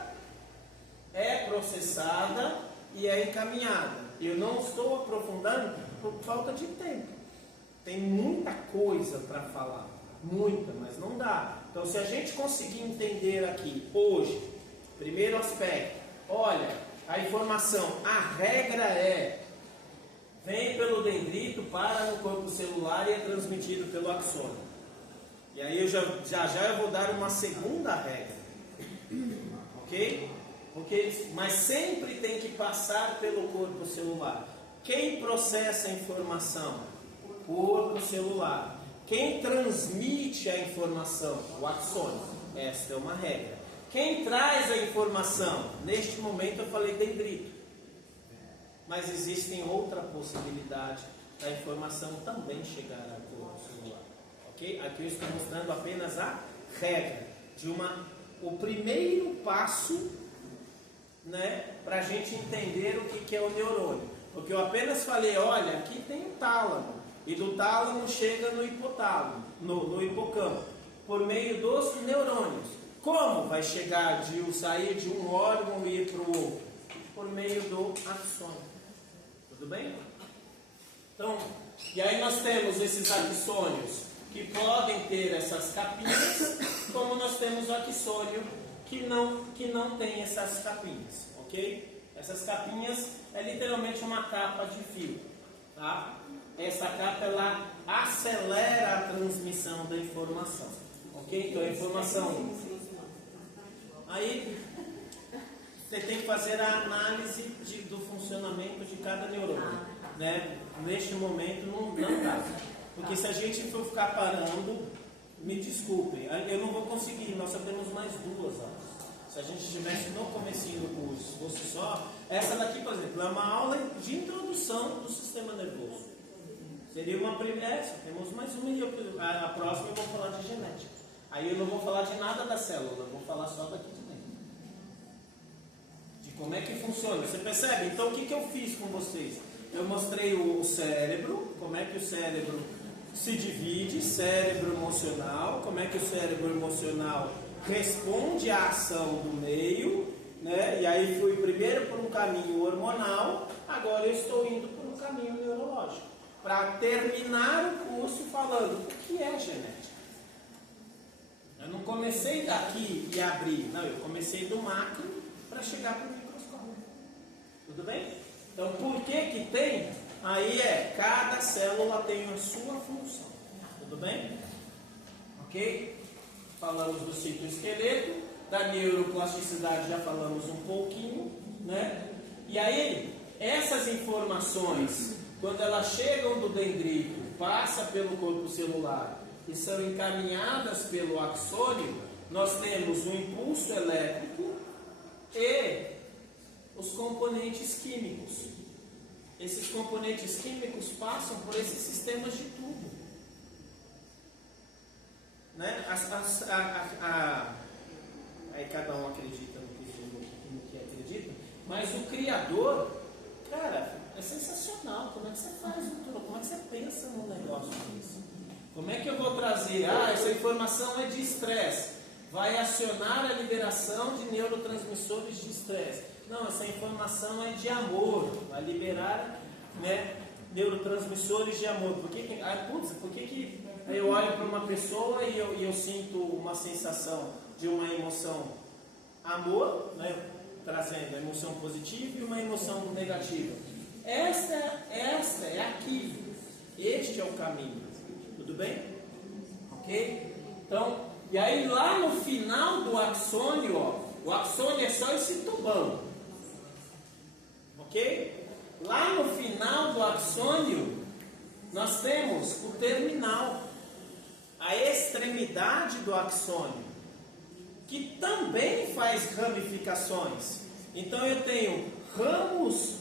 é processada e é encaminhada. Eu não estou aprofundando por falta de tempo. Tem muita coisa para falar, muita, mas não dá. Então, se a gente conseguir entender aqui, hoje, primeiro aspecto, olha, a informação, a regra vem pelo dendrito, para no corpo celular e é transmitido pelo axônio. E aí eu já vou dar uma segunda regra, ok? Mas sempre tem que passar pelo corpo celular. Quem processa a informação? O corpo celular. Quem transmite a informação? O axônio. Esta é uma regra. Quem traz a informação? Neste momento eu falei dendrito. Mas existe outra possibilidade da informação também chegar ao corpo celular. Okay? Aqui eu estou mostrando apenas a regra o primeiro passo, né, para a gente entender o que é o neurônio. Porque eu apenas falei, olha, aqui tem o tálamo, e do tálamo chega no hipotálamo, no hipocampo, por meio dos neurônios. Como vai sair de um órgão e ir para o outro? Por meio do axônio. Tudo bem? Então, e aí nós temos esses axônios que podem ter essas capinhas, como nós temos o axônio que não tem essas capinhas, ok? Essas capinhas é literalmente uma capa de fio, tá? Essa capa, ela acelera a transmissão da informação, ok? Então a informação... Aí você tem que fazer a análise do funcionamento de cada neurônio, né? Neste momento não dá. Porque se a gente for ficar parando, me desculpem, eu não vou conseguir, nós só temos mais 2 horas. Se a gente estivesse no comecinho do curso, fosse só, essa daqui, por exemplo, é uma aula de introdução do sistema nervoso. Seria uma primeira, temos mais uma, e a próxima eu vou falar de genética. Aí eu não vou falar de nada da célula, eu vou falar só daqui de dentro. De como é que funciona, você percebe? Então o que eu fiz com vocês? Eu mostrei o cérebro, como é que o cérebro se divide, cérebro emocional, como é que o cérebro emocional responde à ação do meio, né? E aí fui primeiro por um caminho hormonal, agora eu estou indo por um caminho neurológico, para terminar o curso falando o que é genética. Eu não comecei daqui e abri, não, eu comecei do macro para chegar para o microscópio. Tudo bem? Então, por que tem? Aí cada célula tem a sua função. Tudo bem? Ok? Falamos do citoesqueleto, da neuroplasticidade já falamos um pouquinho, né? E aí, essas informações, quando elas chegam do dendrito, passa pelo corpo celular que são encaminhadas pelo axônio, nós temos o impulso elétrico e os componentes químicos. Esses componentes químicos passam por esses sistemas de tubo. Né? Aí cada um acredita no que acredita, mas o Criador, cara, é sensacional. Como é que você faz como é que você pensa num negócio desse? Como é que eu vou trazer? Essa informação é de estresse, vai acionar a liberação de neurotransmissores de estresse. Não, essa informação é de amor, vai liberar, né, neurotransmissores de amor. Por que eu olho para uma pessoa e eu sinto uma sensação de uma emoção amor, né, trazendo a emoção positiva e uma emoção negativa? Esta é aqui. Este é o caminho. Tudo bem? Ok? Então, e aí lá no final do axônio, ó, o axônio é só esse tubão. Ok? Lá no final do axônio, nós temos o terminal, a extremidade do axônio, que também faz ramificações. Então eu tenho ramos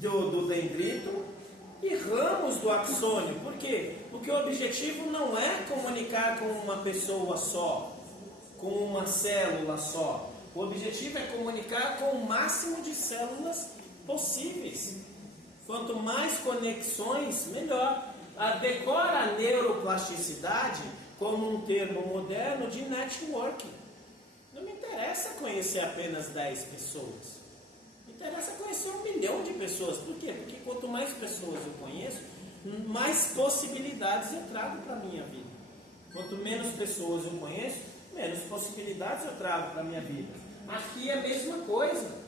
do dendrito e ramos do axônio. Por quê? Porque o objetivo não é comunicar com uma pessoa só, com uma célula só. O objetivo é comunicar com o máximo de células possíveis. Quanto mais conexões, melhor. Decora a neuroplasticidade como um termo moderno de networking. Não me interessa conhecer apenas 10 pessoas. Me interessa conhecer 1 milhão de pessoas. Por quê? Porque quanto mais pessoas eu conheço, mais possibilidades eu trago para a minha vida. Quanto menos pessoas eu conheço, menos possibilidades eu trago para a minha vida. Aqui é a mesma coisa.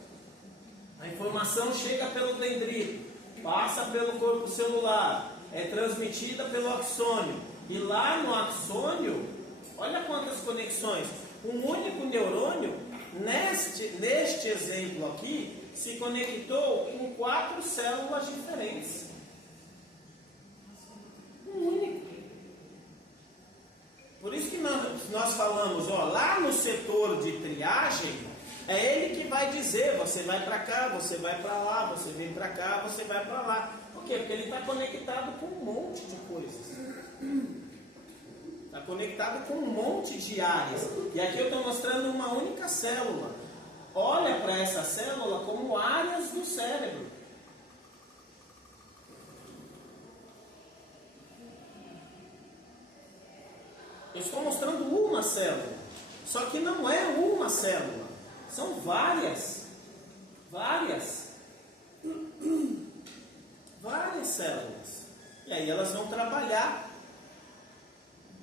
A informação chega pelo dendrito, passa pelo corpo celular, é transmitida pelo axônio. E lá no axônio, olha quantas conexões. Um único neurônio, neste exemplo aqui, se conectou com 4 células diferentes. Um único. Por isso que nós falamos, ó, lá no setor de triagem, é ele que vai dizer, você vai para cá, você vai para lá, você vem para cá, você vai para lá. Por quê? Porque ele está conectado com um monte de coisas. Está conectado com um monte de áreas. E aqui eu estou mostrando uma única célula. Olha para essa célula como áreas do cérebro. Eu estou mostrando uma célula. Só que não é uma célula. São várias. Várias células. E aí elas vão trabalhar,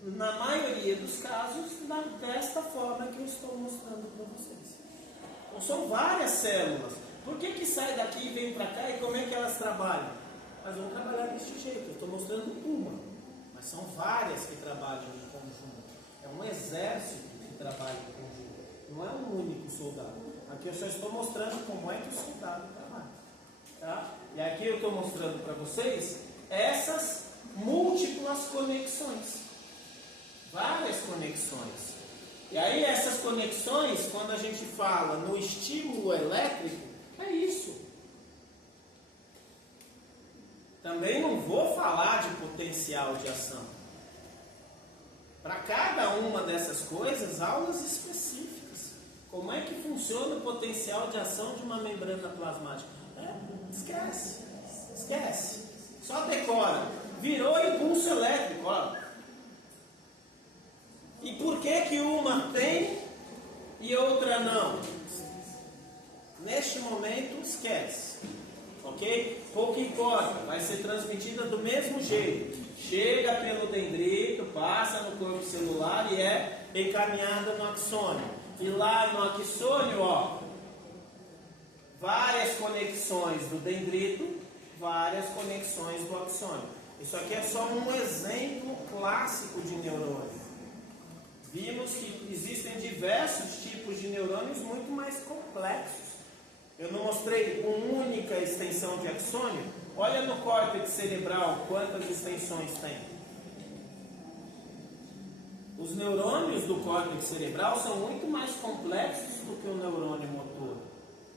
na maioria dos casos, desta forma que eu estou mostrando para vocês. Então, são várias células. Por que sai daqui e vem para cá e como é que elas trabalham? Elas vão trabalhar deste jeito. Eu estou mostrando uma, mas são várias que trabalham em conjunto. É um exército que trabalha em conjunto. Não é um único soldado. Aqui eu só estou mostrando como é que o soldado trabalha. Tá? E aqui eu estou mostrando para vocês essas múltiplas conexões. Várias conexões. E aí essas conexões, quando a gente fala no estímulo elétrico, é isso. Também não vou falar de potencial de ação. Para cada uma dessas coisas, aulas específicas. Como é que funciona o potencial de ação de uma membrana plasmática? Esquece. Só decora. Virou impulso elétrico, ó. E por que uma tem e outra não? Neste momento, esquece. Ok? Pouco importa. Vai ser transmitida do mesmo jeito. Chega pelo dendrito, passa no corpo celular e é encaminhada no axônio. E lá no axônio, ó, várias conexões do dendrito, várias conexões do axônio. Isso aqui é só um exemplo clássico de neurônio. Vimos que existem diversos tipos de neurônios muito mais complexos. Eu não mostrei uma única extensão de axônio? Olha no córtex cerebral quantas extensões tem. Os neurônios do córtex cerebral são muito mais complexos do que o neurônio motor.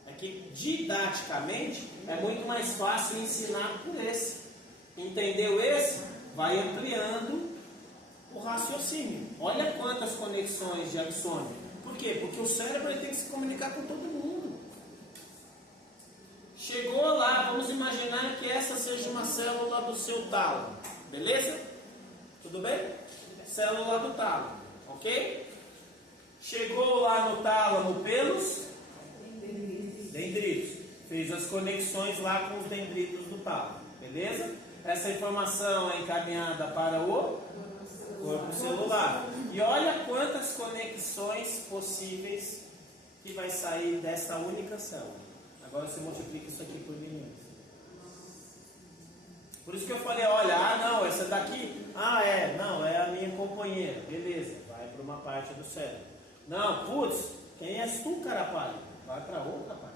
É que didaticamente é muito mais fácil ensinar por esse. Entendeu esse? Vai ampliando o raciocínio. Olha quantas conexões de axônio. Por quê? Porque o cérebro ele tem que se comunicar com todo mundo. Chegou lá, vamos imaginar que essa seja uma célula do seu tálamo. Beleza? Tudo bem? Célula do tálamo, ok? Chegou lá no tálamo pelos dendritos. Fez as conexões lá com os dendritos do tálamo, beleza? Essa informação é encaminhada para o corpo celular. E olha quantas conexões possíveis que vai sair dessa única célula. Agora você multiplica isso aqui por milhões. Por isso que eu falei, olha, não, essa daqui, não, é a minha companheira, beleza, vai para uma parte do cérebro. Não, putz, quem és tu, carapalho? Vai para outra parte.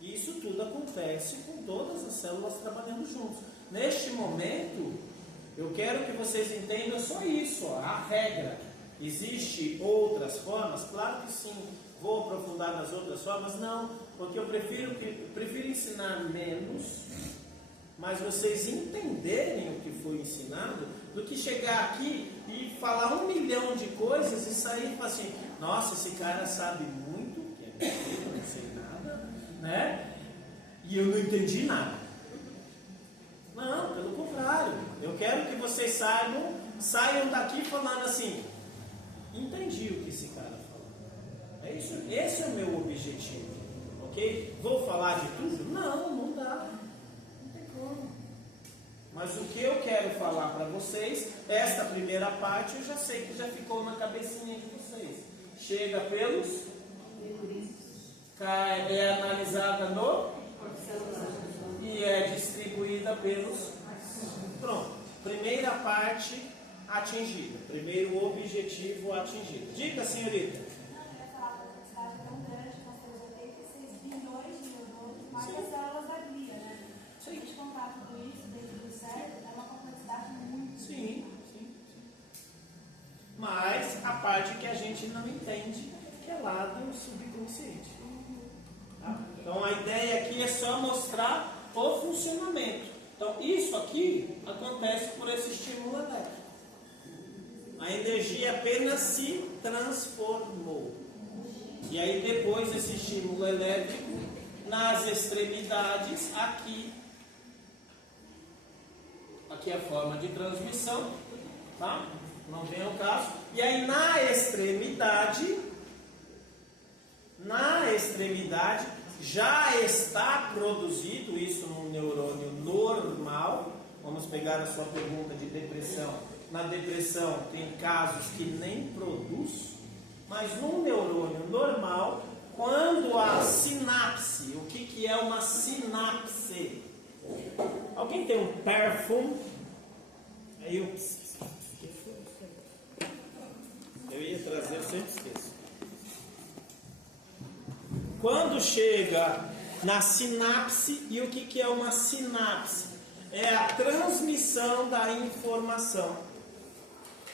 Isso tudo acontece com todas as células trabalhando juntos. Neste momento, eu quero que vocês entendam só isso, a regra. Existem outras formas? Claro que sim. Vou aprofundar nas outras formas? Não, porque eu prefiro ensinar menos, mas vocês entenderem o que foi ensinado, do que chegar aqui e falar 1 milhão de coisas e sair e falar assim, nossa, esse cara sabe muito, que é mentira, eu não sei nada, né? E eu não entendi nada. Não, pelo contrário, eu quero que vocês saiam daqui falando assim, entendi o que esse cara falou. É isso, esse é o meu objetivo, ok? Vou falar de tudo? Não, não dá, não tem como. Mas o que eu quero falar para vocês, esta primeira parte eu já sei que já ficou na cabecinha de vocês. Chega pelos, é analisada no e é distribuída pelos. Pronto, primeira parte atingida, primeiro objetivo atingido. Diga, senhorita. Mas as células da glia, né? Se a gente contar tudo isso dentro do cérebro, é uma complexidade muito. Sim. Mas a parte que a gente não entende, que é lá do subconsciente. Tá? Então a ideia aqui é só mostrar o funcionamento. Então isso aqui acontece por esse estímulo elétrico. A energia apenas se transformou. E aí depois esse estímulo elétrico, nas extremidades, aqui é a forma de transmissão, tá? Não vem ao caso. E aí na extremidade já está produzido isso num neurônio normal. Vamos pegar a sua pergunta de depressão. Na depressão tem casos que nem produz, mas num neurônio normal, quando a sinapse, o que é uma sinapse? Alguém tem um perfume? Aí eu ia trazer, eu sempre esqueço. Quando chega na sinapse, e o que é uma sinapse? É a transmissão da informação,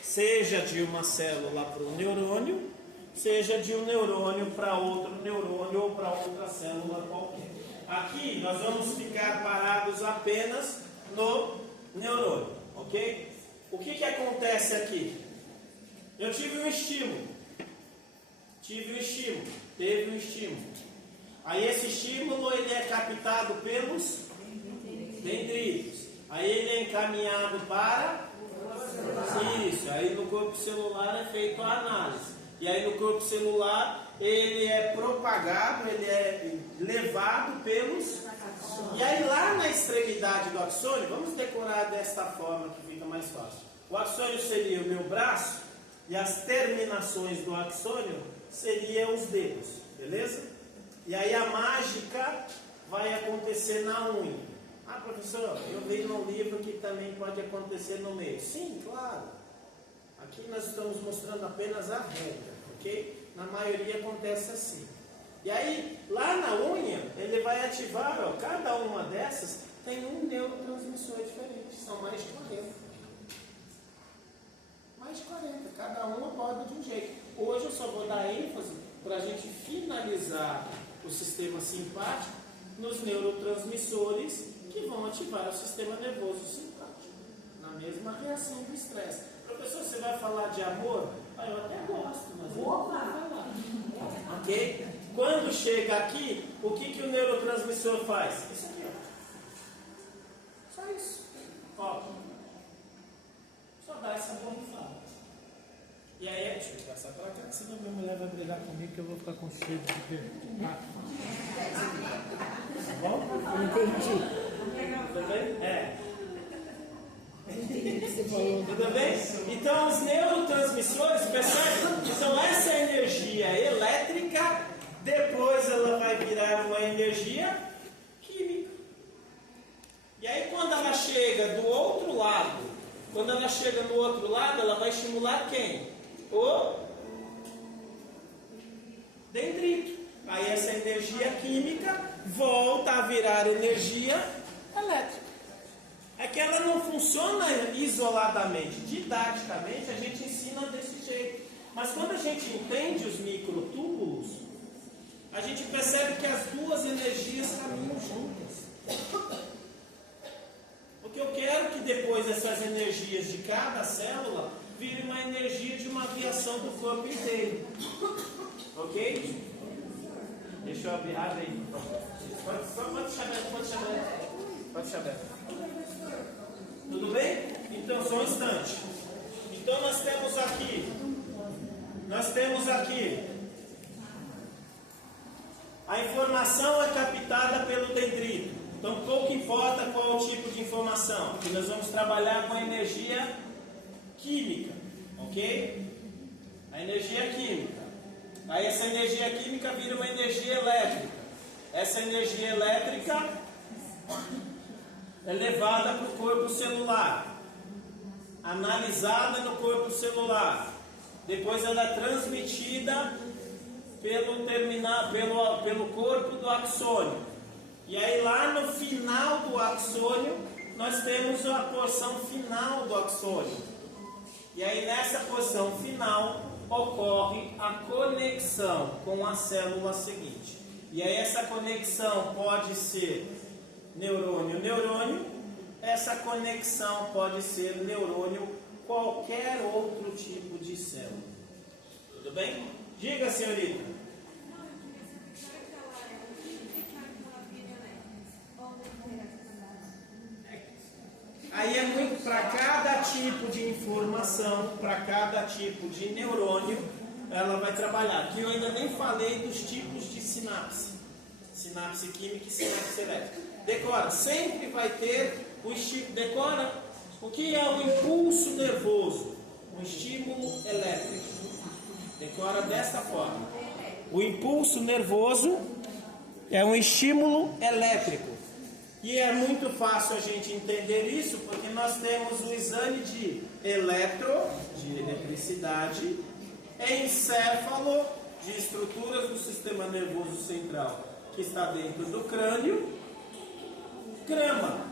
seja de uma célula para um neurônio, seja de um neurônio para outro neurônio ou para outra célula qualquer. Aqui nós vamos ficar parados apenas no neurônio, ok? O que acontece aqui? Eu tive um estímulo, teve um estímulo. Aí esse estímulo ele é captado pelos dendritos. Aí ele é encaminhado para isso. Aí no corpo celular é feita a análise. E aí no corpo celular ele é propagado, ele é levado pelos. E aí lá na extremidade do axônio, vamos decorar desta forma que fica mais fácil. O axônio seria o meu braço e as terminações do axônio seriam os dedos, beleza? E aí a mágica vai acontecer na unha. Ah, professor, eu vi no livro que também pode acontecer no meio. Sim, claro. Aqui nós estamos mostrando apenas a regra, ok? Na maioria acontece assim. E aí, lá na unha, ele vai ativar, cada uma dessas tem um neurotransmissor diferente. São mais de 40. mais de 40, cada um aborda de um jeito. Hoje eu só vou dar ênfase para a gente finalizar o sistema simpático nos neurotransmissores que vão ativar o sistema nervoso simpático, na mesma reação do estresse. Professor, você vai falar de amor? Ah, eu até gosto, mas eu vou falar. Ok? Quando chega aqui, o que o neurotransmissor faz? Isso aqui, ó. Só isso. Ó. Só dá essa borrifada. E aí, deixa eu passar pra cá, senão minha mulher vai brigar comigo que eu vou ficar com cheiro de pergunta. Tá bom? Eu entendi. Tudo bem? É. Entendi o que você falou. Tudo bem? Então, os neurotransmissores, percebe? Então, essa energia elétrica, depois ela vai virar uma energia química. E aí, quando ela chega do outro lado, ela vai estimular quem? O dendrito. Aí essa energia química volta a virar energia elétrica. É que ela não funciona isoladamente. Didaticamente a gente ensina desse jeito. Mas quando a gente entende os microtúbulos, a gente percebe que as duas energias caminham juntas. Porque eu quero que depois essas energias de cada célula virem uma energia de uma aviação do corpo inteiro. Ok? Deixa eu abrir aí. Pode chamar. Tudo bem? Então, só um instante. Então, nós temos aqui. A informação é captada pelo dendrito. Então, pouco importa qual é o tipo de informação, porque nós vamos trabalhar com a energia química, ok? A energia química. Aí essa energia química vira uma energia elétrica. Essa energia elétrica é levada para o corpo celular, analisada no corpo celular. Depois ela é transmitida pelo corpo do axônio. E aí lá no final do axônio, nós temos a porção final do axônio. E aí nessa porção final ocorre a conexão com a célula seguinte. E aí essa conexão pode ser neurônio-neurônio, essa conexão pode ser neurônio qualquer outro tipo de célula. Tudo bem? Diga, senhorita. Aí é muito para cada tipo de informação, para cada tipo de neurônio, ela vai trabalhar. Aqui eu ainda nem falei dos tipos de sinapse. Sinapse química e sinapse elétrica. Decora, sempre vai ter o estímulo. Decora, o que é o impulso nervoso? Um estímulo elétrico. Decora desta forma. O impulso nervoso é um estímulo elétrico. E é muito fácil a gente entender isso, porque nós temos o exame de eletricidade, encéfalo, de estruturas do sistema nervoso central, que está dentro do crânio, grama,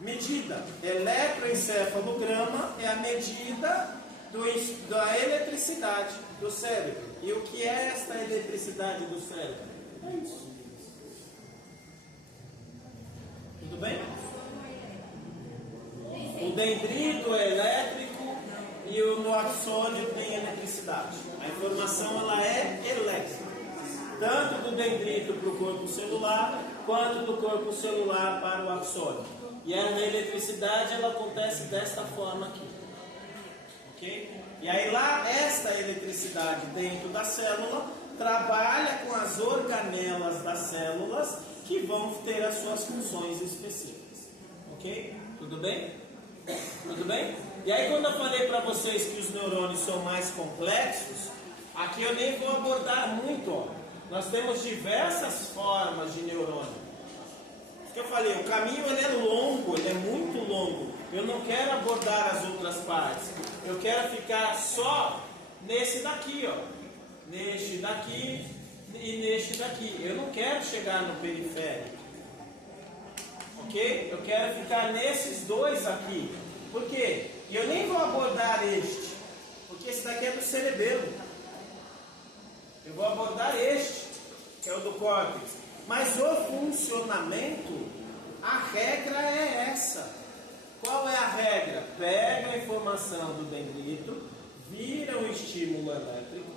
medida, eletroencefalograma é a medida da eletricidade do cérebro. E o que é esta eletricidade do cérebro? É isso. Tudo bem? O dendrito é elétrico e no axônio tem eletricidade. A informação ela é elétrica, tanto do dendrito para o corpo celular, quanto do corpo celular para o axônio. E a eletricidade ela acontece desta forma aqui. Ok? E aí lá, esta eletricidade dentro da célula trabalha com as organelas das células que vão ter as suas funções específicas. Ok? Tudo bem? Tudo bem? E aí quando eu falei para vocês que os neurônios são mais complexos, aqui eu nem vou abordar muito. Ó. Nós temos diversas formas de neurônio. Isso que eu falei, o caminho ele é longo, ele é muito longo. Eu não quero abordar as outras partes. Eu quero ficar só nesse daqui, ó. Neste daqui e neste daqui. Eu não quero chegar no periférico. Ok? Eu quero ficar nesses dois aqui. Por quê? E eu nem vou abordar este. porque esse daqui é do cerebelo. Eu vou abordar este, que é o do córtex. Mas o funcionamento, a regra é essa. Qual é a regra? Pega a informação do dendrito, vira um estímulo elétrico.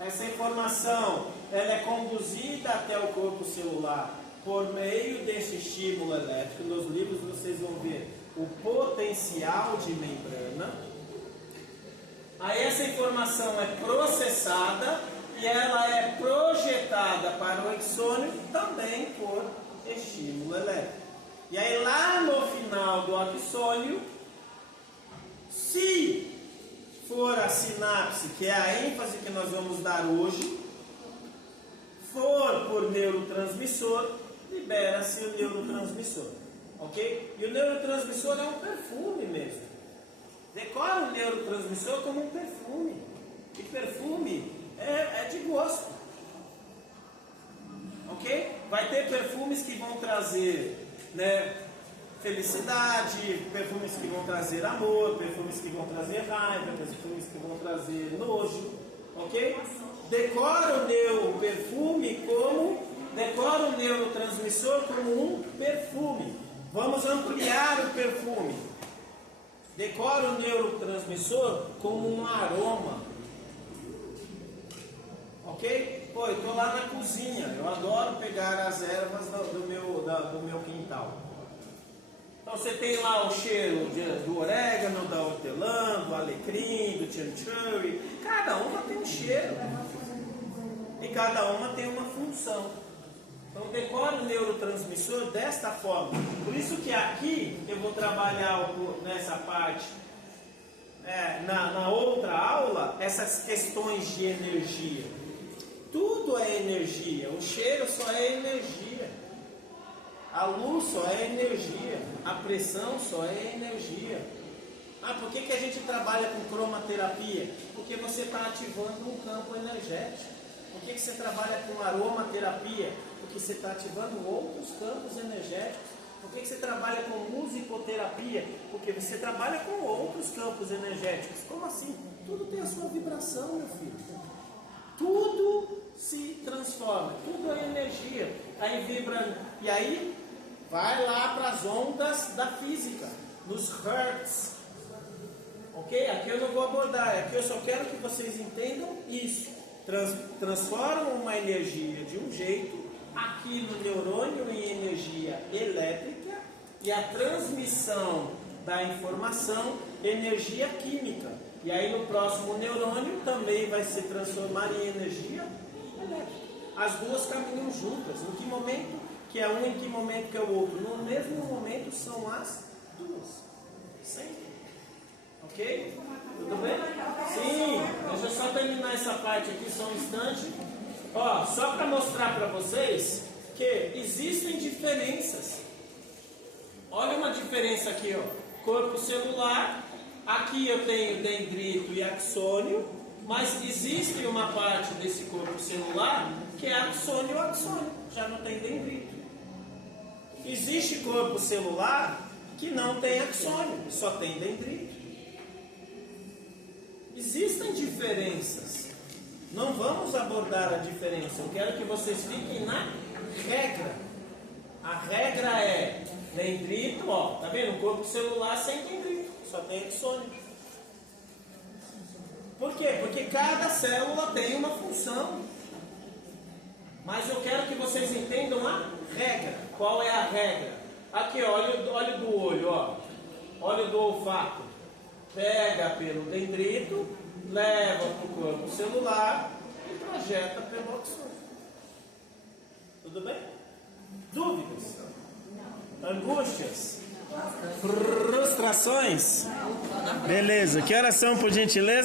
Essa informação ela é conduzida até o corpo celular por meio desse estímulo elétrico. Nos livros vocês vão ver o potencial de membrana. Aí essa informação é processada e ela é projetada para o axônio também por estímulo elétrico. E aí lá no final do axônio, se for a sinapse, que é a ênfase que nós vamos dar hoje, for por neurotransmissor, libera-se o neurotransmissor. Ok? E o neurotransmissor é um perfume mesmo. Decora o neurotransmissor como um perfume. E perfume é de gosto. Ok? Vai ter perfumes que vão trazer, né, felicidade, perfumes que vão trazer amor, perfumes que vão trazer raiva, perfumes que vão trazer nojo. Ok? Decora o neurotransmissor como um perfume. Vamos ampliar o perfume. Decora o neurotransmissor como um aroma. Ok? Pô, eu estou lá na cozinha. Eu adoro pegar as ervas do meu quintal. Então você tem lá o cheiro do orégano, da hortelã, do alecrim, do chimichurri. Cada uma tem um cheiro. E cada uma tem uma função. Então decora o neurotransmissor desta forma. Por isso que aqui eu vou trabalhar nessa parte, na outra aula, essas questões de energia. Tudo é energia. O cheiro só é energia. A luz só é energia. A pressão só é energia. Por que a gente trabalha com cromaterapia? Porque você está ativando um campo energético. Por que você trabalha com aromaterapia? Porque você está ativando outros campos energéticos. Por que você trabalha com musicoterapia? Porque você trabalha com outros campos energéticos. Como assim? Tudo tem a sua vibração, meu filho. Tudo se transforma, tudo é energia. Aí vibra, e aí vai lá para as ondas da física, nos hertz. Ok? Aqui eu não vou abordar, aqui eu só quero que vocês entendam isso. Transformam uma energia de um jeito, aqui no neurônio, em energia elétrica, e a transmissão da informação, energia química. E aí no próximo neurônio também vai se transformar em energia elétrica. As duas caminham juntas. Em que momento que é um, em que momento que é o outro? No mesmo momento são as duas. Sempre. Ok? Tudo bem? Sim. Deixa eu só terminar essa parte aqui só um instante. Só para mostrar para vocês que existem diferenças. Olha uma diferença aqui, corpo celular. Aqui eu tenho dendrito e axônio, mas existe uma parte desse corpo celular que é axônio. Já não tem dendrito. Existe corpo celular que não tem axônio, só tem dendrito. Existem diferenças. Não vamos abordar a diferença. Eu quero que vocês fiquem na regra. A regra é dendrito, tá vendo? O corpo celular sem dendrito, só tem axônio. Por quê? Porque cada célula tem uma função. Mas eu quero que vocês entendam a regra. Qual é a regra? Aqui, óleo do olho, óleo do olfato. Pega pelo dendrito, leva para o corpo celular e projeta pelo axônio. Tudo bem? Dúvidas? Angústias? Frustrações? Beleza. Que horas são, por gentileza?